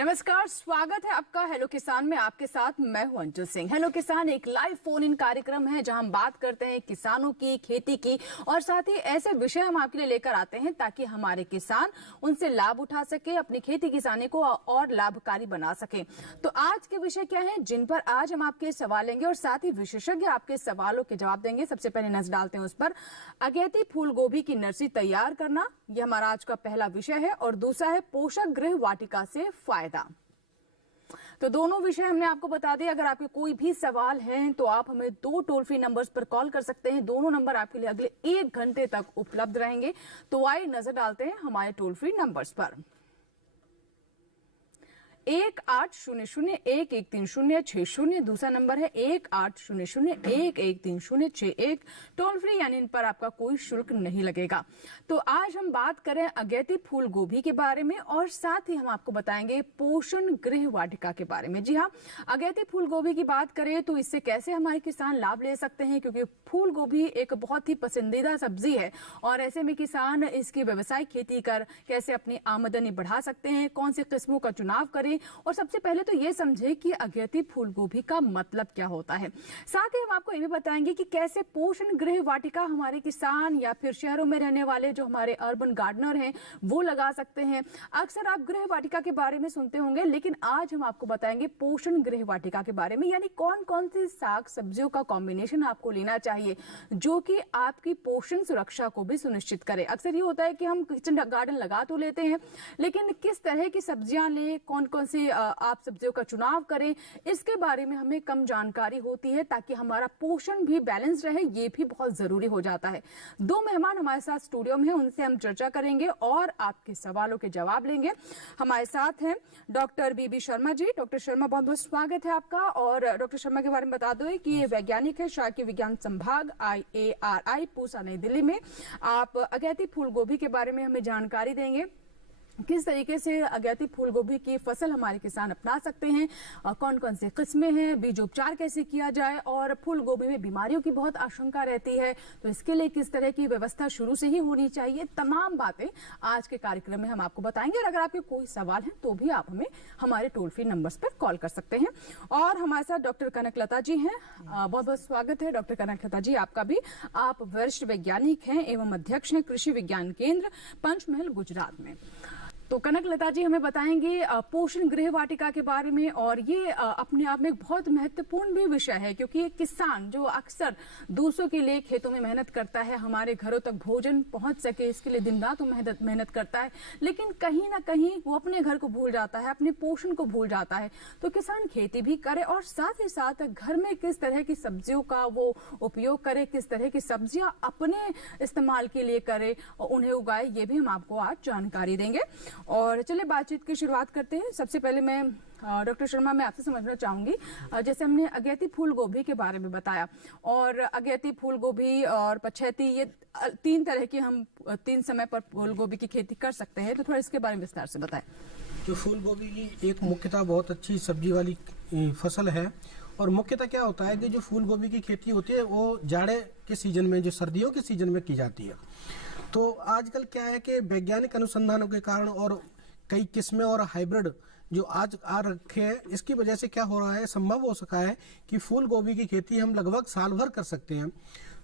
नमस्कार, स्वागत है आपका हेलो किसान में। आपके साथ मैं हूं अंजू सिंह। हेलो किसान एक लाइव फोन इन कार्यक्रम है जहां हम बात करते हैं किसानों की, खेती की और साथ ही ऐसे विषय हम आपके लिए लेकर आते हैं ताकि हमारे किसान उनसे लाभ उठा सके, अपनी खेती किसानी को और लाभकारी बना सके। तो आज के विषय क्या है जिन पर आज हम आपके सवाल लेंगे और साथ ही विशेषज्ञ आपके सवालों के जवाब देंगे। सबसे पहले नजर डालते हैं उस पर। अगेती फूल गोभी की नर्सरी तैयार करना, यह हमारा आज का पहला विषय है। और दूसरा है पोषक गृह वाटिका से फायदा। तो दोनों विषय हमने आपको बता दिए। अगर आपके कोई भी सवाल हैं तो आप हमें 2 टोल फ्री नंबर्स पर कॉल कर सकते हैं। दोनों नंबर आपके लिए अगले 1 घंटे तक उपलब्ध रहेंगे। तो आइए नजर डालते हैं हमारे टोल फ्री नंबर्स पर। 1800-113060, दूसरा नंबर है 1800-113061। टोल फ्री यानी इन पर आपका कोई शुल्क नहीं लगेगा। तो आज हम बात करें अगेती फूल गोभी के बारे में और साथ ही हम आपको बताएंगे पोषण गृह वाटिका के बारे में। जी हाँ, अगेती फूल गोभी की बात करें तो इससे कैसे हमारे किसान लाभ ले सकते हैं, क्योंकि फूल गोभी एक बहुत ही पसंदीदा सब्जी है और ऐसे में किसान इसकी व्यवसायिक खेती कर कैसे अपनी आमदनी बढ़ा सकते हैं, कौन सी किस्मों का चुनाव करें। और सबसे पहले तो ये समझे कि अगेती फूल गोभी का मतलब क्या होता है। साथ ही हम आपको ये भी बताएंगे कि कैसे पोषण गृह वाटिका हमारे किसान या फिर शहरों में रहने वाले जो हमारे अर्बन गार्डनर हैं वो लगा सकते हैं। अक्सर आप गृह वाटिका के बारे में सुनते होंगे, लेकिन आज हम आपको बताएंगे पोषण गृह वाटिका के बारे में, यानी कौन कौन सी साग सब्जियों का कॉम्बिनेशन आपको लेना चाहिए जो कि आपकी पोषण सुरक्षा को भी सुनिश्चित करे। अक्सर ये होता है कि हम किचन गार्डन लगा तो लेते हैं, लेकिन किस तरह की सब्जियां लें, कौन कौन सी आप सब्जियों का चुनाव करें, इसके बारे में हमें कम जानकारी होती है। ताकि हमारा पोषण भी बैलेंस रहे, ये भी बहुत जरूरी हो जाता है। 2 मेहमान हमारे साथ स्टूडियो में हैं, उनसे हम चर्चा करेंगे और आपके सवालों के जवाब लेंगे। हमारे साथ हैं डॉक्टर बीबी शर्मा जी। डॉक्टर शर्मा, बहुत बहुत स्वागत है आपका। और डॉक्टर शर्मा के बारे में बता दो कि ये वैज्ञानिक है शासकीय विज्ञान संभाग IARI पूसा नई दिल्ली में। आप अगेती फूल गोभी के बारे में हमें जानकारी देंगे, किस तरीके से अगेती फूल गोभी की फसल हमारे किसान अपना सकते हैं, कौन कौन से किस्में हैं, बीज उपचार कैसे किया जाए, और फूल गोभी में बीमारियों की बहुत आशंका रहती है तो इसके लिए किस तरह की व्यवस्था शुरू से ही होनी चाहिए। तमाम बातें आज के कार्यक्रम में हम आपको बताएंगे। और अगर आपके कोई सवाल है तो भी आप हमें हमारे टोल फ्री नंबर्स पर कॉल कर सकते हैं। और हमारे साथ डॉक्टर कनकलता जी हैं। बहुत बहुत स्वागत है डॉक्टर कनकलता जी आपका भी। आप वरिष्ठ वैज्ञानिक हैं एवं अध्यक्ष हैं कृषि विज्ञान केंद्र पंचमहल गुजरात में। तो कनकलता जी हमें बताएंगे पोषण गृह वाटिका के बारे में। और ये अपने आप में एक बहुत महत्वपूर्ण भी विषय है, क्योंकि किसान जो अक्सर दूसरों के लिए खेतों में मेहनत करता है, हमारे घरों तक भोजन पहुंच सके इसके लिए दिन रात मेहनत करता है, लेकिन कहीं ना कहीं वो अपने घर को भूल जाता है, अपने पोषण को भूल जाता है। तो किसान खेती भी करे और साथ ही साथ घर में किस तरह की सब्जियों का वो उपयोग करे, किस तरह की सब्जियां अपने इस्तेमाल के लिए करे और उन्हें उगाए, ये भी हम आपको आज जानकारी देंगे। और चलिए बातचीत की शुरुआत करते हैं। सबसे पहले मैं डॉक्टर शर्मा, मैं आपसे समझना चाहूंगी, जैसे हमने अगेती फूल गोभी के बारे में बताया, और अगेती फूल गोभी और पछेती, ये 3 तरह की हम 3 समय पर फूल गोभी की खेती कर सकते हैं, तो थोड़ा इसके बारे में विस्तार से बताएं। जो फूल गोभी की एक मुख्यतः बहुत अच्छी सब्जी वाली फसल है। और मुख्यतः क्या होता है कि जो फूल गोभी की खेती होती है वो जाड़े के सीजन में, जो सर्दियों के सीजन में की जाती है। तो आजकल क्या है कि वैज्ञानिक अनुसंधानों के कारण और कई किस्में और हाइब्रिड जो आज आ रखे हैं, इसकी वजह से क्या हो रहा है, संभव हो सका है कि फूल गोभी की खेती हम लगभग साल भर कर सकते हैं।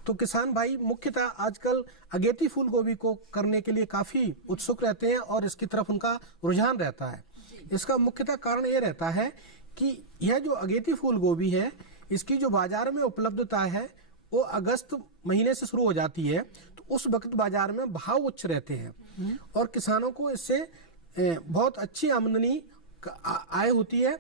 तो किसान भाई मुख्यतः आजकल अगेती फूल गोभी को करने के लिए काफी उत्सुक रहते हैं और इसकी तरफ उनका रुझान रहता है। इसका मुख्यतः कारण ये रहता है कि यह जो अगेती फूल गोभी है, इसकी जो बाजार में उपलब्धता है वो अगस्त महीने से शुरू हो जाती है। तो उस वक्त बाजार में भाव उच्च रहते हैं और किसानों को इससे बहुत अच्छी आमदनी आय होती है।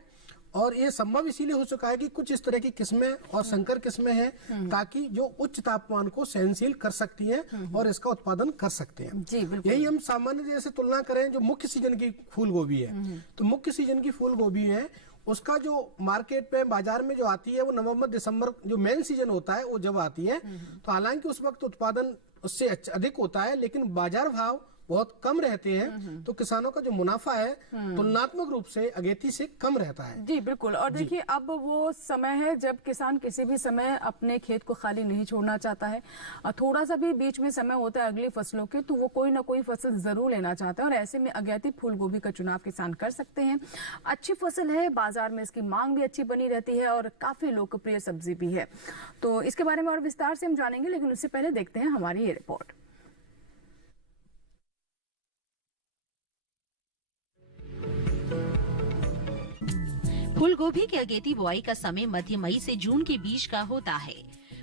और ये संभव इसीलिए हो चुका है कि कुछ इस तरह की किस्में और संकर किस्में हैं ताकि जो उच्च तापमान को सहनशील कर सकती हैं और इसका उत्पादन कर सकते हैं। जी, यही हम सामान्य जैसे तुलना करें, जो मुख्य सीजन की फूल गोभी है, तो मुख्य सीजन की फूल गोभी है उसका जो मार्केट पे बाजार में जो आती है वो नवंबर दिसंबर, जो मेन सीजन होता है वो जब आती है। तो हालांकि उस वक्त उत्पादन उससे अधिक होता है, लेकिन बाजार भाव बहुत कम रहते हैं, तो किसानों का जो मुनाफा है तुलनात्मक रूप से अगेती से कम रहता है। जी बिल्कुल। और देखिए अब वो समय है जब किसान किसी भी समय अपने खेत को खाली नहीं छोड़ना चाहता है, और थोड़ा सा भी बीच में समय होता है अगली फसलों के, तो वो कोई ना कोई फसल जरूर लेना चाहता है, और ऐसे में अगेती फूल गोभी का चुनाव किसान कर सकते हैं। अच्छी फसल है, बाजार में इसकी मांग भी अच्छी बनी रहती है और काफी लोकप्रिय सब्जी भी है। तो इसके बारे में और विस्तार से हम जानेंगे, लेकिन उससे पहले देखते हैं हमारी ये रिपोर्ट। फूल गोभी की अगेती बुआई का समय मध्य मई से जून के बीच का होता है।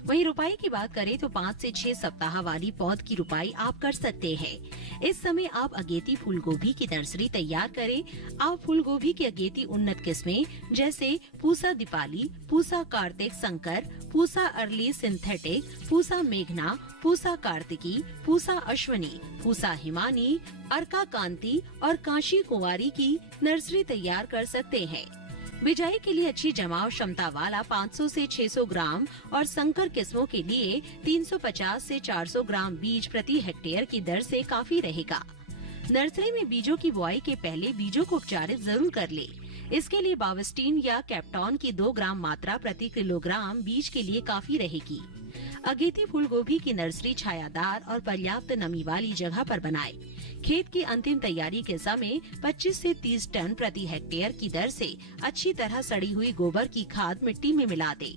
वहीं रुपाई की बात करें तो 5 से 6 सप्ताह वाली पौध की रुपाई आप कर सकते हैं। इस समय आप अगेती फूल गोभी की नर्सरी तैयार करें। आप फूल गोभी की अगेती उन्नत किस्में जैसे पूसा दीपाली, पूसा कार्तिक संकर, पूसा अर्ली सिंथेटिक, पूसा मेघना, पूसा कार्तिकी, पूसा अश्वनी, पूसा हिमानी, अर्का कांति और काशी कुंवारी की नर्सरी तैयार कर सकते हैं। बिजाई के लिए अच्छी जमाव क्षमता वाला 500 से 600 ग्राम और संकर किस्मों के लिए 350 से 400 ग्राम बीज प्रति हेक्टेयर की दर से काफी रहेगा। नर्सरी में बीजों की बुआई के पहले बीजों को उपचारित जरूर कर ले। इसके लिए बावस्टीन या कैप्टॉन की 2 ग्राम मात्रा प्रति किलोग्राम बीज के लिए काफी रहेगी। अगेती फूल गोभी की नर्सरी छायादार और पर्याप्त नमी वाली जगह पर बनाएं। खेत की अंतिम तैयारी के समय 25 से 30 टन प्रति हेक्टेयर की दर से अच्छी तरह सड़ी हुई गोबर की खाद मिट्टी में मिला दे।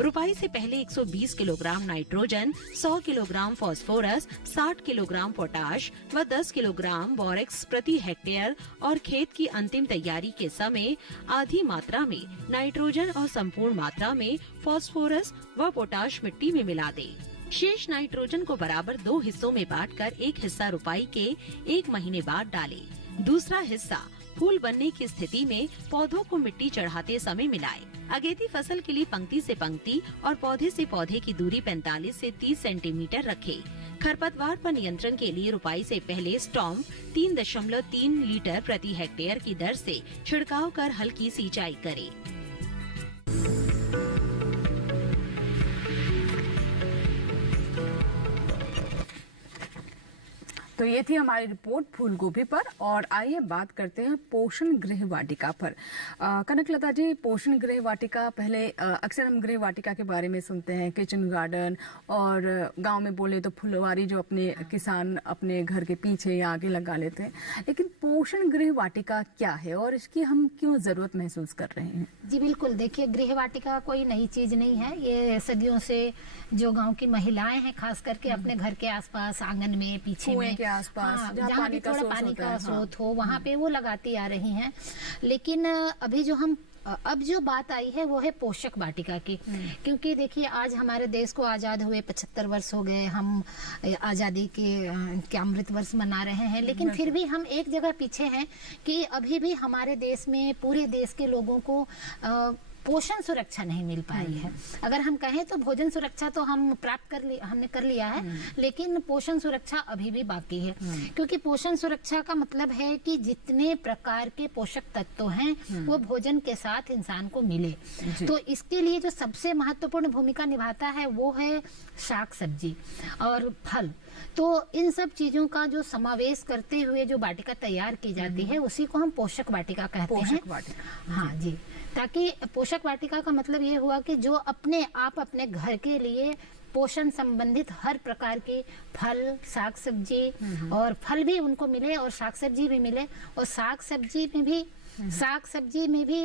रुपाई से पहले 120 kilogram nitrogen, 100 kilogram phosphorus, 60 kilogram potash व 10 किलोग्राम बोरेक्स प्रति हेक्टेयर और खेत की अंतिम तैयारी के समय आधी मात्रा में नाइट्रोजन और संपूर्ण मात्रा में फास्फोरस व पोटाश मिट्टी में मिला दे। शेष नाइट्रोजन को बराबर 2 हिस्सों में बांटकर एक हिस्सा रुपाई के 1 महीने बाद डालें। दूसरा हिस्सा फूल बनने की स्थिति में पौधों को मिट्टी चढ़ाते समय मिलाएं। अगेती फसल के लिए पंक्ति से पंक्ति और पौधे से पौधे की दूरी 45 से 30 सेंटीमीटर रखें। खरपतवार पर नियंत्रण के लिए रुपाई से पहले स्टॉम्प 3.3 लीटर प्रति हेक्टेयर की दर से छिड़काव कर हल्की सिंचाई करें। तो ये थी हमारी रिपोर्ट फूल गोभी पर। और आइए बात करते हैं पोषण गृह वाटिका पर। कनकलता जी, पोषण गृह वाटिका, पहले अक्सर हम गृह वाटिका के बारे में सुनते हैं, किचन गार्डन, और गांव में बोले तो फुलवारी जो अपने किसान अपने घर के पीछे या आगे लगा लेते हैं। लेकिन पोषण गृह वाटिका क्या है और इसकी हम क्यों जरूरत महसूस कर रहे हैं? जी बिल्कुल, देखिए गृह वाटिका कोई नई चीज नहीं है। ये सदियों से जो गांव की महिलाएं हैं खास करके अपने घर के आसपास, आंगन में, पीछे में, आसपास जहाँ भी थोड़ा पानी का स्रोत हो वहाँ पे वो लगाती आ रही हैं। लेकिन अभी अब जो बात आई है वो है पोषक वाटिका की। क्योंकि देखिए आज हमारे देश को आजाद हुए 75 वर्ष हो गए, हम आजादी के अमृत वर्ष मना रहे हैं, लेकिन फिर भी हम एक जगह पीछे हैं कि अभी भी हमारे देश में, पूरे देश के लोगों को पोषण सुरक्षा नहीं मिल पाई है। अगर हम कहें तो भोजन सुरक्षा तो हम हमने कर लिया है, लेकिन पोषण सुरक्षा अभी भी बाकी है। क्योंकि पोषण सुरक्षा का मतलब है कि जितने प्रकार के पोषक तत्व हैं वो भोजन के साथ इंसान को मिले। तो इसके लिए जो सबसे महत्वपूर्ण भूमिका निभाता है वो है शाक सब्जी और फल। तो इन सब चीजों का जो समावेश करते हुए जो वाटिका तैयार की जाती है उसी को हम पोषक वाटिका कहते हैं। हाँ जी, ताकि पोषक वाटिका का मतलब ये हुआ कि जो अपने घर के लिए पोषण संबंधित हर प्रकार के फल, साग सब्जी, और फल भी उनको मिले और साग सब्जी भी मिले। और साग सब्जी में भी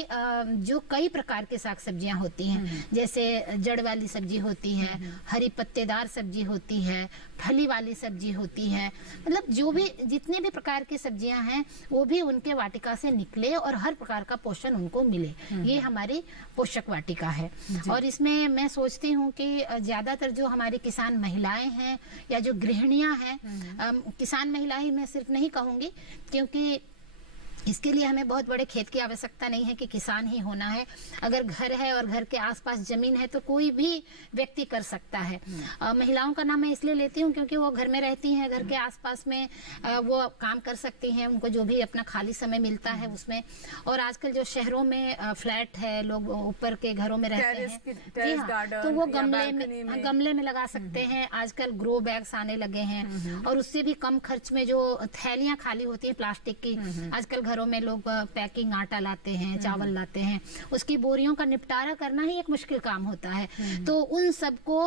जो कई प्रकार के साग सब्जियां होती हैं, जैसे जड़ वाली सब्जी होती है, हरी पत्तेदार सब्जी होती है, फली वाली सब्जी होती है। मतलब जो भी जितने भी प्रकार की सब्जियां हैं वो भी उनके वाटिका से निकले और हर प्रकार का पोषण उनको मिले। ये हमारी पोषक वाटिका है। और इसमें मैं सोचती हूँ कि ज्यादातर जो हमारी किसान महिलाएं हैं या जो गृहिणियां हैं, किसान महिला ही मैं सिर्फ नहीं कहूंगी, क्योंकि इसके लिए हमें बहुत बड़े खेत की आवश्यकता नहीं है कि किसान ही होना है। अगर घर है और घर के आसपास जमीन है तो कोई भी व्यक्ति कर सकता है। महिलाओं का नाम मैं इसलिए लेती हूँ क्योंकि वो घर में रहती हैं, घर के आसपास में वो काम कर सकती हैं, उनको जो भी अपना खाली समय मिलता है उसमें। और आजकल जो शहरों में फ्लैट है, लोग ऊपर के घरों में रहते हैं, जी हाँ, तो वो गमले में लगा सकते हैं। आजकल ग्रो बैग्स आने लगे हैं और उससे भी कम खर्च में जो थैलियां खाली होती है प्लास्टिक की, आजकल घरों में लोग पैकिंग आटा लाते हैं, चावल लाते हैं, उसकी बोरियों का निपटारा करना ही एक मुश्किल काम होता है। तो उन सबको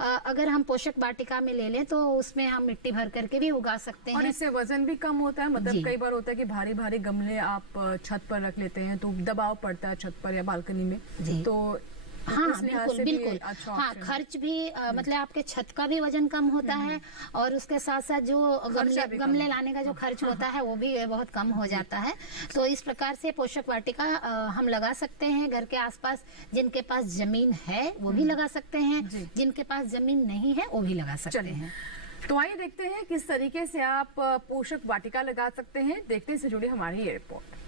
अगर हम पोषक वाटिका में ले लें तो उसमें हम मिट्टी भर करके भी उगा सकते हैं। और इससे वजन भी कम होता है। मतलब कई बार होता है कि भारी भारी गमले आप छत पर रख लेते हैं तो दबाव पड़ता है छत पर या बालकनी में, तो हाँ बिल्कुल बिल्कुल। अच्छा हाँ, खर्च भी मतलब आपके छत का भी वजन कम होता है और उसके साथ साथ जो गमले लाने का जो खर्च होता है वो भी बहुत कम हो जाता है। तो इस प्रकार से पोषक वाटिका हम लगा सकते हैं घर के आसपास। जिनके पास जमीन है वो भी लगा सकते हैं, जिनके पास जमीन नहीं है वो भी लगा सकते हैं। तो आइए देखते हैं किस तरीके से आप पोषक वाटिका लगा सकते हैं। देखते से जुड़ी हमारी ये रिपोर्ट।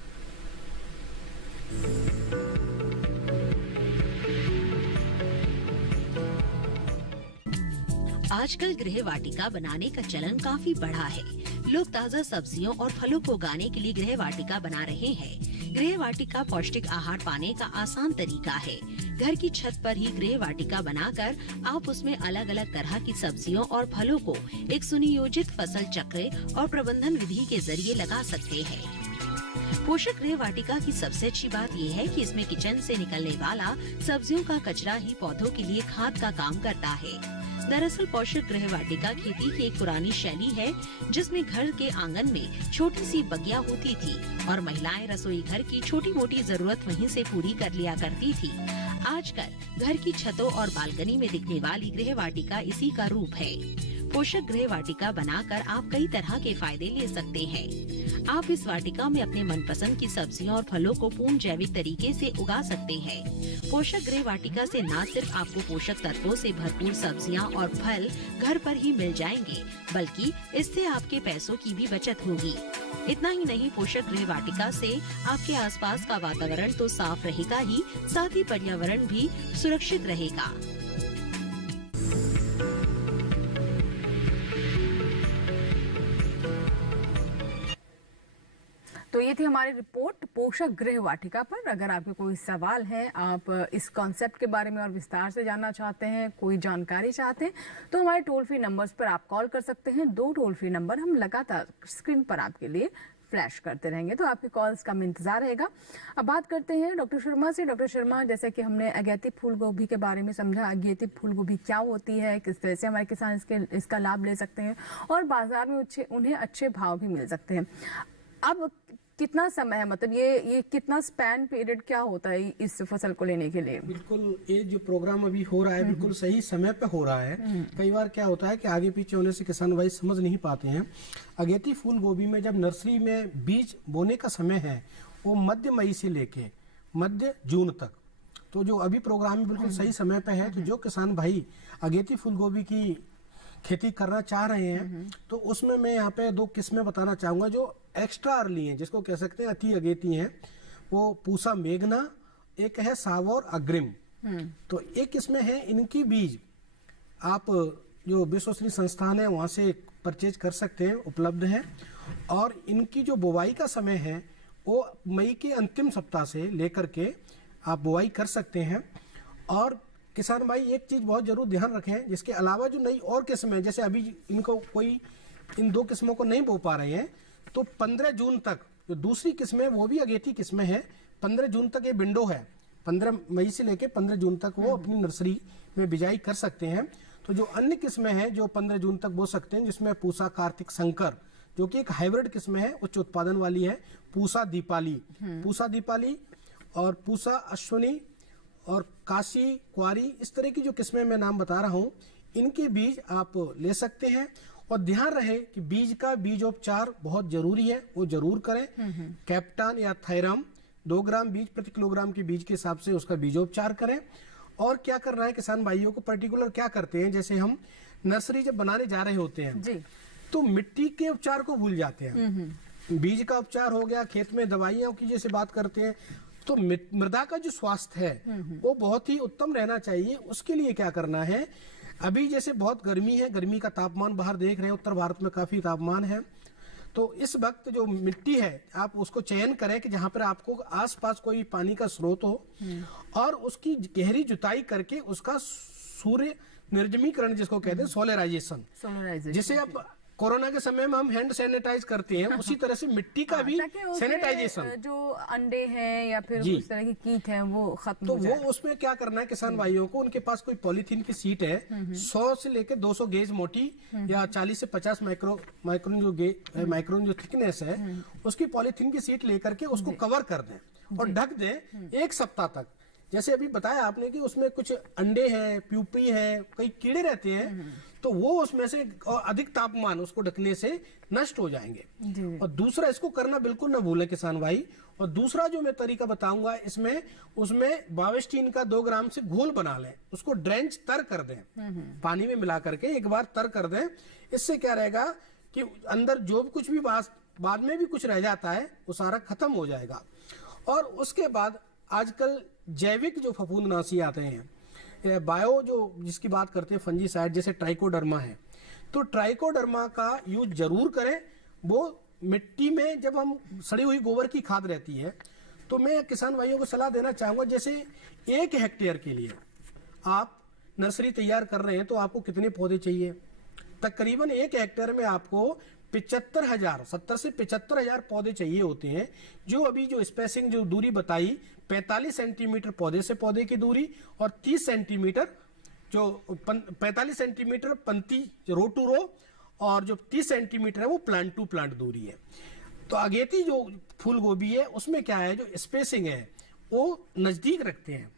आजकल गृह वाटिका बनाने का चलन काफी बढ़ा है। लोग ताज़ा सब्जियों और फलों को उगाने के लिए गृह वाटिका बना रहे हैं। गृह वाटिका पौष्टिक आहार पाने का आसान तरीका है। घर की छत पर ही गृह वाटिका बनाकर आप उसमें अलग अलग तरह की सब्जियों और फलों को एक सुनियोजित फसल चक्र और प्रबंधन विधि के जरिए लगा सकते हैं। पोषक गृह वाटिका की सबसे अच्छी बात यह है कि इसमें किचन से निकलने वाला सब्जियों का कचरा ही पौधों के लिए खाद का काम करता है। दरअसल पोषक गृह वाटिका खेती की एक पुरानी शैली है जिसमें घर के आंगन में छोटी सी बगिया होती थी और महिलाएं रसोई घर की छोटी मोटी जरूरत वहीं से पूरी कर लिया करती थी। आजकल घर की छतों और बालकनी में दिखने वाली गृह वाटिका इसी का रूप है। पोषक गृह वाटिका बनाकर आप कई तरह के फायदे ले सकते हैं। आप इस वाटिका में अपने मनपसंद की सब्जियों और फलों को पूर्ण जैविक तरीके से उगा सकते हैं। पोषक गृह वाटिका से न सिर्फ आपको पोषक तत्वों से भरपूर सब्जियां और फल घर पर ही मिल जाएंगे, बल्कि इससे आपके पैसों की भी बचत होगी। इतना ही नहीं, पोषक गृह वाटिका से आपके आसपास का वातावरण तो साफ रहेगा ही, साथ ही पर्यावरण भी सुरक्षित रहेगा। तो ये थी हमारी रिपोर्ट पोषक गृह वाटिका पर। अगर आपके कोई सवाल है, आप इस कॉन्सेप्ट के बारे में और विस्तार से जानना चाहते हैं, कोई जानकारी चाहते हैं, तो हमारे टोल फ्री नंबर्स पर आप कॉल कर सकते हैं। 2 टोल फ्री नंबर हम लगातार स्क्रीन पर आपके लिए फ्लैश करते रहेंगे, तो आपके कॉल्स का इंतजार रहेगा। अब बात करते हैं डॉक्टर शर्मा से। डॉक्टर शर्मा, जैसे कि हमने अगेती फूल गोभी के बारे में समझा, अगेती फूल गोभी क्या होती है, किस तरह से हमारे किसान इसका लाभ ले सकते हैं और बाजार में उन्हें अच्छे भाव भी मिल सकते हैं। अब कितना समय है, मतलब ये कितना स्पैन पीरियड क्या होता है इस फसल को लेने के लिए? बिल्कुल, ये जो प्रोग्राम अभी हो रहा है बिल्कुल सही समय पे हो रहा है। कई बार क्या होता है कि आगे पीछे होने से किसान भाई समझ नहीं पाते हैं। अगेती फूल गोभी में जब नर्सरी में बीज बोने का समय है वो मध्य मई से लेके मध्य जून तक, तो जो अभी प्रोग्राम बिल्कुल सही समय पे है। तो जो किसान भाई अगेती फूल गोभी की खेती करना चाह रहे हैं तो उसमें मैं यहाँ पे 2 किस्में बताना चाहूंगा जो एक्स्ट्रा अर्ली हैं, जिसको कह सकते हैं अति अगेती हैं। वो पूसा मेघना, एक है सावौर अग्रिम। तो एक किस्में हैं, इनकी बीज आप जो विश्वसनीय संस्थान है वहाँ से परचेज कर सकते हैं, उपलब्ध है। और इनकी जो बुवाई का समय है वो मई के अंतिम सप्ताह से लेकर के आप बुवाई कर सकते हैं। और किसान भाई एक चीज बहुत जरूर ध्यान रखें, जिसके अलावा जो नई और किस्में, जैसे अभी इनको कोई इन 2 किस्मों को नहीं बो पा रहे हैं, तो 15 जून तक जो दूसरी किस्में वो भी अगेती किस्में हैं, 15 जून तक ये विंडो है। 15 मई से लेके 15 जून तक वो अपनी नर्सरी में बिजाई कर सकते हैं। तो जो अन्य किस्में हैं जो 15 जून तक बो सकते हैं, जिसमें पूसा कार्तिक शंकर जो कि एक हाइब्रिड किस्म है, उच्च उत्पादन वाली है, पूसा दीपाली और पूसा अश्वनी और काशी क्वारी, इस तरह की जो किस्में मैं नाम बता रहा हूँ, इनके बीज आप ले सकते हैं। और ध्यान रहे कि बीज का बीजोपचार बहुत जरूरी है, वो जरूर करें। कैप्टान या थायराम 2 ग्राम बीज प्रति किलोग्राम के बीज के हिसाब से उसका बीजोपचार करें। और क्या करना है किसान भाइयों को पर्टिकुलर क्या करते हैं, जैसे हम नर्सरी जब बनाने जा रहे होते हैं जी, तो मिट्टी के उपचार को भूल जाते हैं। बीज का उपचार हो गया, खेत में दवाइयों की जैसे बात करते हैं, तो मृदा का जो स्वास्थ्य है वो बहुत ही उत्तम रहना चाहिए। उसके लिए क्या करना है, अभी जैसे बहुत गर्मी है, गर्मी का तापमान बाहर देख रहे हैं, उत्तर भारत में काफी तापमान है, तो इस वक्त जो मिट्टी है आप उसको चयन करें कि जहां पर आपको आसपास कोई पानी का स्रोत हो, और उसकी गहरी जुताई करके उसका सूर्य निर्जमीकरण जिसको कहते हैं, सोलराइजेशन, जिसे अब कोरोना के समय में हम हैंड सैनिटाइज करते हैं, उसी तरह से मिट्टी का भी ताकि उसमें सैनिटाइजेशन, जो अंडे हैं या फिर उस तरह की कीट हैं वो खत्म तो हो जाए। वो उसमें क्या करना है किसान भाइयों को, उनके पास कोई पॉलीथीन की सीट है 100 से लेकर 200 गेज मोटी या 40 से 50 माइक्रोन जो थिकनेस है, उसकी पॉलीथीन की सीट लेकर के उसको कवर कर दें और ढक दें 1 सप्ताह तक। जैसे अभी बताया आपने कि उसमें कुछ अंडे हैं, प्यूपी हैं, कई कीड़े रहते हैं, तो वो उसमें से और अधिक तापमान उसको ढकने से नष्ट हो जाएंगे। और दूसरा, इसको करना बिल्कुल ना भूलें किसान भाई। और दूसरा जो मैं तरीका बताऊंगा इसमें, उसमें बावेस्टीन का 2 ग्राम से घोल बना लें, उसको ड्रेंच तर कर दें, पानी में मिला करके एक बार तर कर दें। इससे क्या रहेगा कि अंदर जो कुछ भी बाद में भी कुछ रह जाता है वो सारा खत्म हो जाएगा। और उसके बाद आजकल जैविक जो फफूंदनाशी आते हैं, बायो जो जिसकी बात करते हैं फंजीसाइड, जैसे ट्राइकोडर्मा है, तो ट्राइकोडर्मा का यूज जरूर करें। वो मिट्टी में जब हम सड़ी हुई गोबर की खाद रहती है, तो मैं किसान भाइयों को सलाह देना चाहूंगा, जैसे 1 हेक्टेयर के लिए आप नर्सरी तैयार कर रहे हैं तो आपको कितने पौधे चाहिए, तकरीबन 1 हेक्टेयर में आपको 75,000, 70 से 75,000 पौधे चाहिए होते हैं। जो अभी जो स्पेसिंग जो दूरी बताई, 45 सेंटीमीटर पौधे से पौधे की दूरी और 30 सेंटीमीटर जो 45 सेंटीमीटर पंक्ति रो टू रो, और जो 30 सेंटीमीटर है वो प्लांट टू प्लांट दूरी है। तो अगेती जो फूल गोभी है उसमें क्या है, जो स्पेसिंग है वो नजदीक रखते हैं,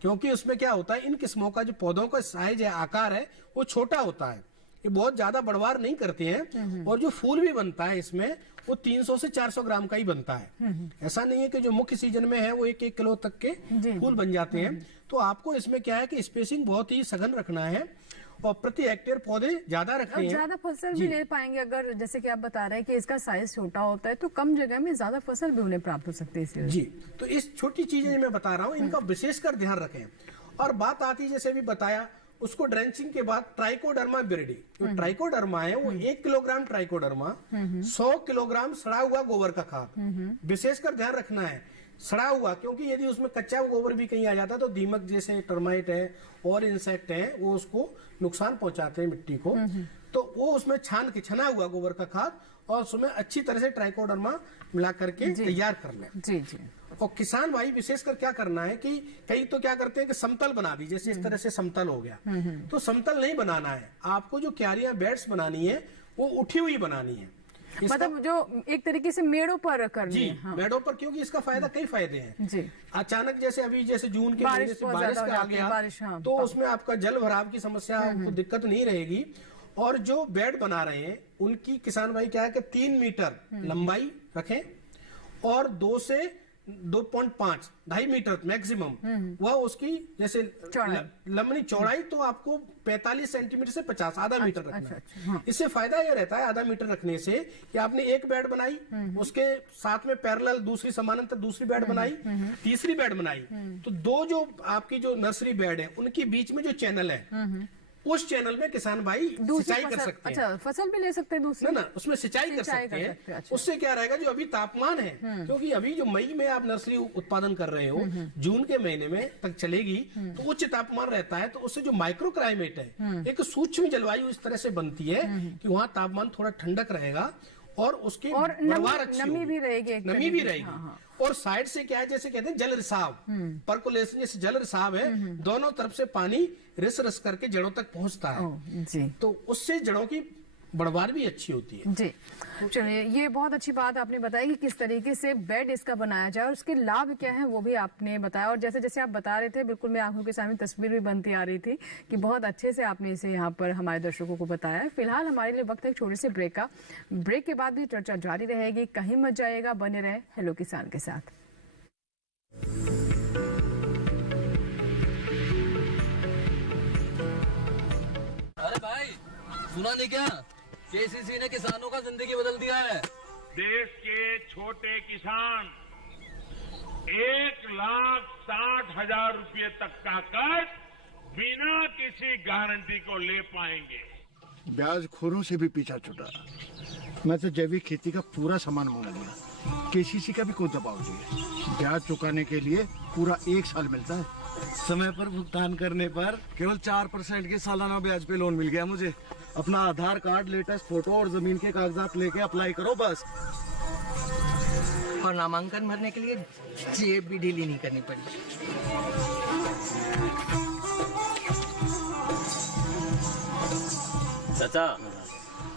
क्योंकि उसमें क्या होता है, इन किस्मों का जो पौधों का साइज है, आकार है, वो छोटा होता है, ये बहुत ज्यादा बढ़वार नहीं करते हैं। और जो फूल भी बनता है इसमें वो 300 से 400 ग्राम का ही बनता है। ऐसा नहीं है कि जो मुख्य सीजन में है वो 1-1 किलो तक के फूल बन जाते हैं। तो आपको इसमें क्या है कि स्पेसिंग बहुत ही सघन रखना है और प्रति हेक्टेयर पौधे ज्यादा रखने हैं। ज्यादा फसल भी ले पाएंगे अगर, जैसे कि आप बता रहे हैं कि इसका साइज छोटा होता है, तो कम जगह में ज्यादा फसल भी उन्हें प्राप्त हो सकती है इसलिए। जी, तो इस छोटी चीजें मैं बता रहा हूँ, इनका विशेषकर ध्यान रखें। और बात आती, जैसे भी बताया, उसको ड्रेंचिंग के बाद ट्राइकोडर्मा विरिडी, जो ट्राइकोडर्मा है वो 1 किलोग्राम ट्राइकोडर्मा, 100 किलोग्राम सड़ा हुआ गोबर का खाद, विशेषकर ध्यान रखना है सड़ा हुआ, क्योंकि यदि उसमें कच्चा गोबर भी कहीं आ जाता है तो दीमक जैसे टर्माइट है और इंसेक्ट है वो उसको नुकसान पहुंचाते हैं मिट्टी को। तो वो उसमें छान के छना हुआ गोबर का खाद और उसमें अच्छी तरह से ट्राइकोडर्मा मिला करके तैयार कर लें। जी जी। और किसान भाई विशेषकर क्या करना है कि कई तो क्या करते हैं कि समतल बना दी, जैसे इस तरह से समतल हो गया, तो समतल नहीं बनाना है आपको। जो क्यारियां बेड्स बनानी है वो उठी हुई बनानी है, मतलब जो एक तरीके से मेड़ों पर करनी जी है। हाँ। मेड़ों पर, क्योंकि इसका फायदा कई फायदे हैं जी। अचानक जैसे अभी जैसे जून के महीने से बारिश का आ गया, हाँ, तो उसमें आपका जल भराव की समस्या को दिक्कत नहीं रहेगी। और जो बेड बना रहे हैं उनकी किसान भाई क्या है कि 3 मीटर लंबाई रखें और 2 से 2.5 2.5 मीटर मैक्सिमम वह उसकी जैसे लंबी चौड़ाई, तो आपको 45 सेंटीमीटर से 50 आधा मीटर रखना है। हाँ। इससे फायदा यह रहता है आधा मीटर रखने से कि आपने एक बेड बनाई, उसके साथ में पैरेलल दूसरी समानांतर दूसरी बेड बनाई, तीसरी बेड बनाई, तो 2 जो आपकी जो नर्सरी बेड है उनके बीच में जो चैनल है उस चैनल में किसान भाई सिंचाई कर सकते हैं। अच्छा, फसल भी ले सकते हैं दूसरी ना उसमें सिंचाई कर सकते हैं। अच्छा। उससे क्या रहेगा, जो अभी तापमान है, क्योंकि अभी जो मई में आप नर्सरी उत्पादन कर रहे हो, जून के महीने में तक चलेगी, तो उच्च तापमान रहता है, तो उससे जो माइक्रो क्लाइमेट है, एक सूक्ष्म जलवायु इस तरह से बनती है कि वहाँ तापमान थोड़ा ठंडक रहेगा और उसकी नमी भी रहेगी, नमी भी रहेगी। और साइड से क्या है, जैसे कहते हैं जल रिसाव, परकोलेशन, जैसे जल रिसाव है, दोनों तरफ से पानी रिस रिस करके जड़ों तक पहुंचता है। जी। तो उससे जड़ों की बढ़वार भी अच्छी होती है। जी, चलिए, ये बहुत अच्छी बात आपने बताई कि किस तरीके से बेड इसका बनाया जाए और उसके लाभ क्या है वो भी आपने बताया। और जैसे जैसे आप बता रहे थे, बिल्कुल मैं आंखों के सामने तस्वीर भी बनती आ रही थी कि बहुत अच्छे से आपने इसे यहाँ पर हमारे दर्शकों को बताया है। फिलहाल हमारे लिए वक्त है एक छोटे से ब्रेक का। ब्रेक के बाद भी चर्चा जारी रहेगी, कहीं मत जाएगा, बने रहे हेलो किसान के साथ। अरे भाई, सुना नहीं क्या? केसीसी ने किसानों का जिंदगी बदल दिया है। देश के छोटे किसान 1,60,000 रुपये तक का कर्ज बिना किसी गारंटी को ले पाएंगे। ब्याज खोरों से भी पीछा छुटा। मैं तो जैविक खेती का पूरा सामान मंगा लिया। केसीसी का भी कोई दबाव नहीं है। ब्याज चुकाने के लिए पूरा 1 साल मिलता है। समय पर भुगतान करने पर केवल 4% के सालाना ब्याज पे लोन मिल गया मुझे। अपना आधार कार्ड, लेटेस्ट फोटो और जमीन के कागजात लेके अप्लाई करो बस। और नामांकन भरने के लिए जेब भी ढीली नहीं करनी पड़ी। चाचा,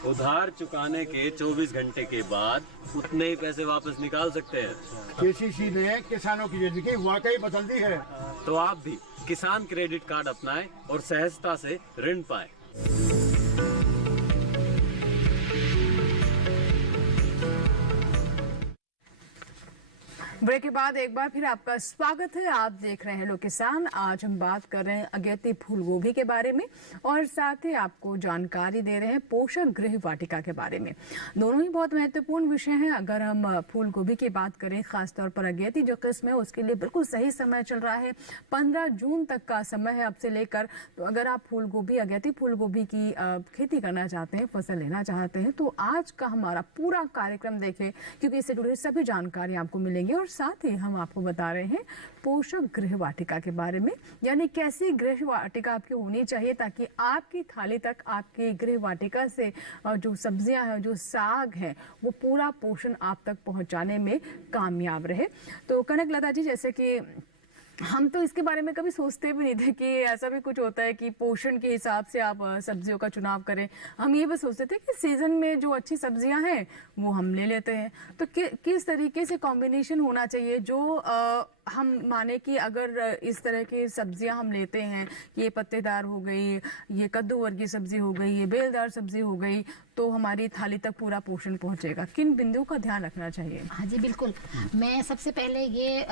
उधार चुकाने के 24 घंटे के बाद उतने ही पैसे वापस निकाल सकते हैं। केसीसी ने किसानों की जिंदगी वाकई बदल दी है। तो आप भी किसान क्रेडिट कार्ड अपनाएं और सहजता से ऋण पाएं। ब्रेक के बाद एक बार फिर आपका स्वागत है। आप देख रहे हैं लोग किसान। आज हम बात कर रहे हैं अगेती फूल गोभी के बारे में और साथ ही आपको जानकारी दे रहे हैं पोषक गृह वाटिका के बारे में। दोनों ही बहुत महत्वपूर्ण विषय हैं। अगर हम फूल गोभी की बात करें, खासतौर पर अगेती जो किस्म है उसके लिए बिल्कुल सही समय चल रहा है। 15 जून तक का समय है अब से लेकर। तो अगर आप फूल गोभी, अगेती फूल गोभी की खेती करना चाहते हैं, फसल लेना चाहते हैं, तो आज का हमारा पूरा कार्यक्रम देखें, क्योंकि इससे जुड़े सभी जानकारी आपको मिलेंगी। और साथ ही हम आपको बता रहे हैं पोषक गृह वाटिका के बारे में, यानी कैसी गृह वाटिका आपकी होनी चाहिए ताकि आपकी थाली तक, आपकी गृह वाटिका से जो सब्जियां हैं, जो साग है, वो पूरा पोषण आप तक पहुंचाने में कामयाब रहे। तो कनक लता जी, जैसे कि हम तो इसके बारे में कभी सोचते भी नहीं थे कि ऐसा भी कुछ होता है कि पोषण के हिसाब से आप सब्जियों का चुनाव करें। हम ये बस सोचते थे कि सीजन में जो अच्छी सब्जियां हैं वो हम ले लेते हैं। तो किस तरीके से कॉम्बिनेशन होना चाहिए जो हम माने कि अगर इस तरह की सब्जियां हम लेते हैं, ये पत्तेदार हो गई, ये कद्दू वर्गीय सब्जी हो गई, ये बेलदार सब्जी हो गई, तो हमारी थाली तक पूरा पोषण पहुंचेगा। किन बिंदुओं का ध्यान रखना चाहिए? हाँ जी, बिल्कुल। मैं सबसे पहले ये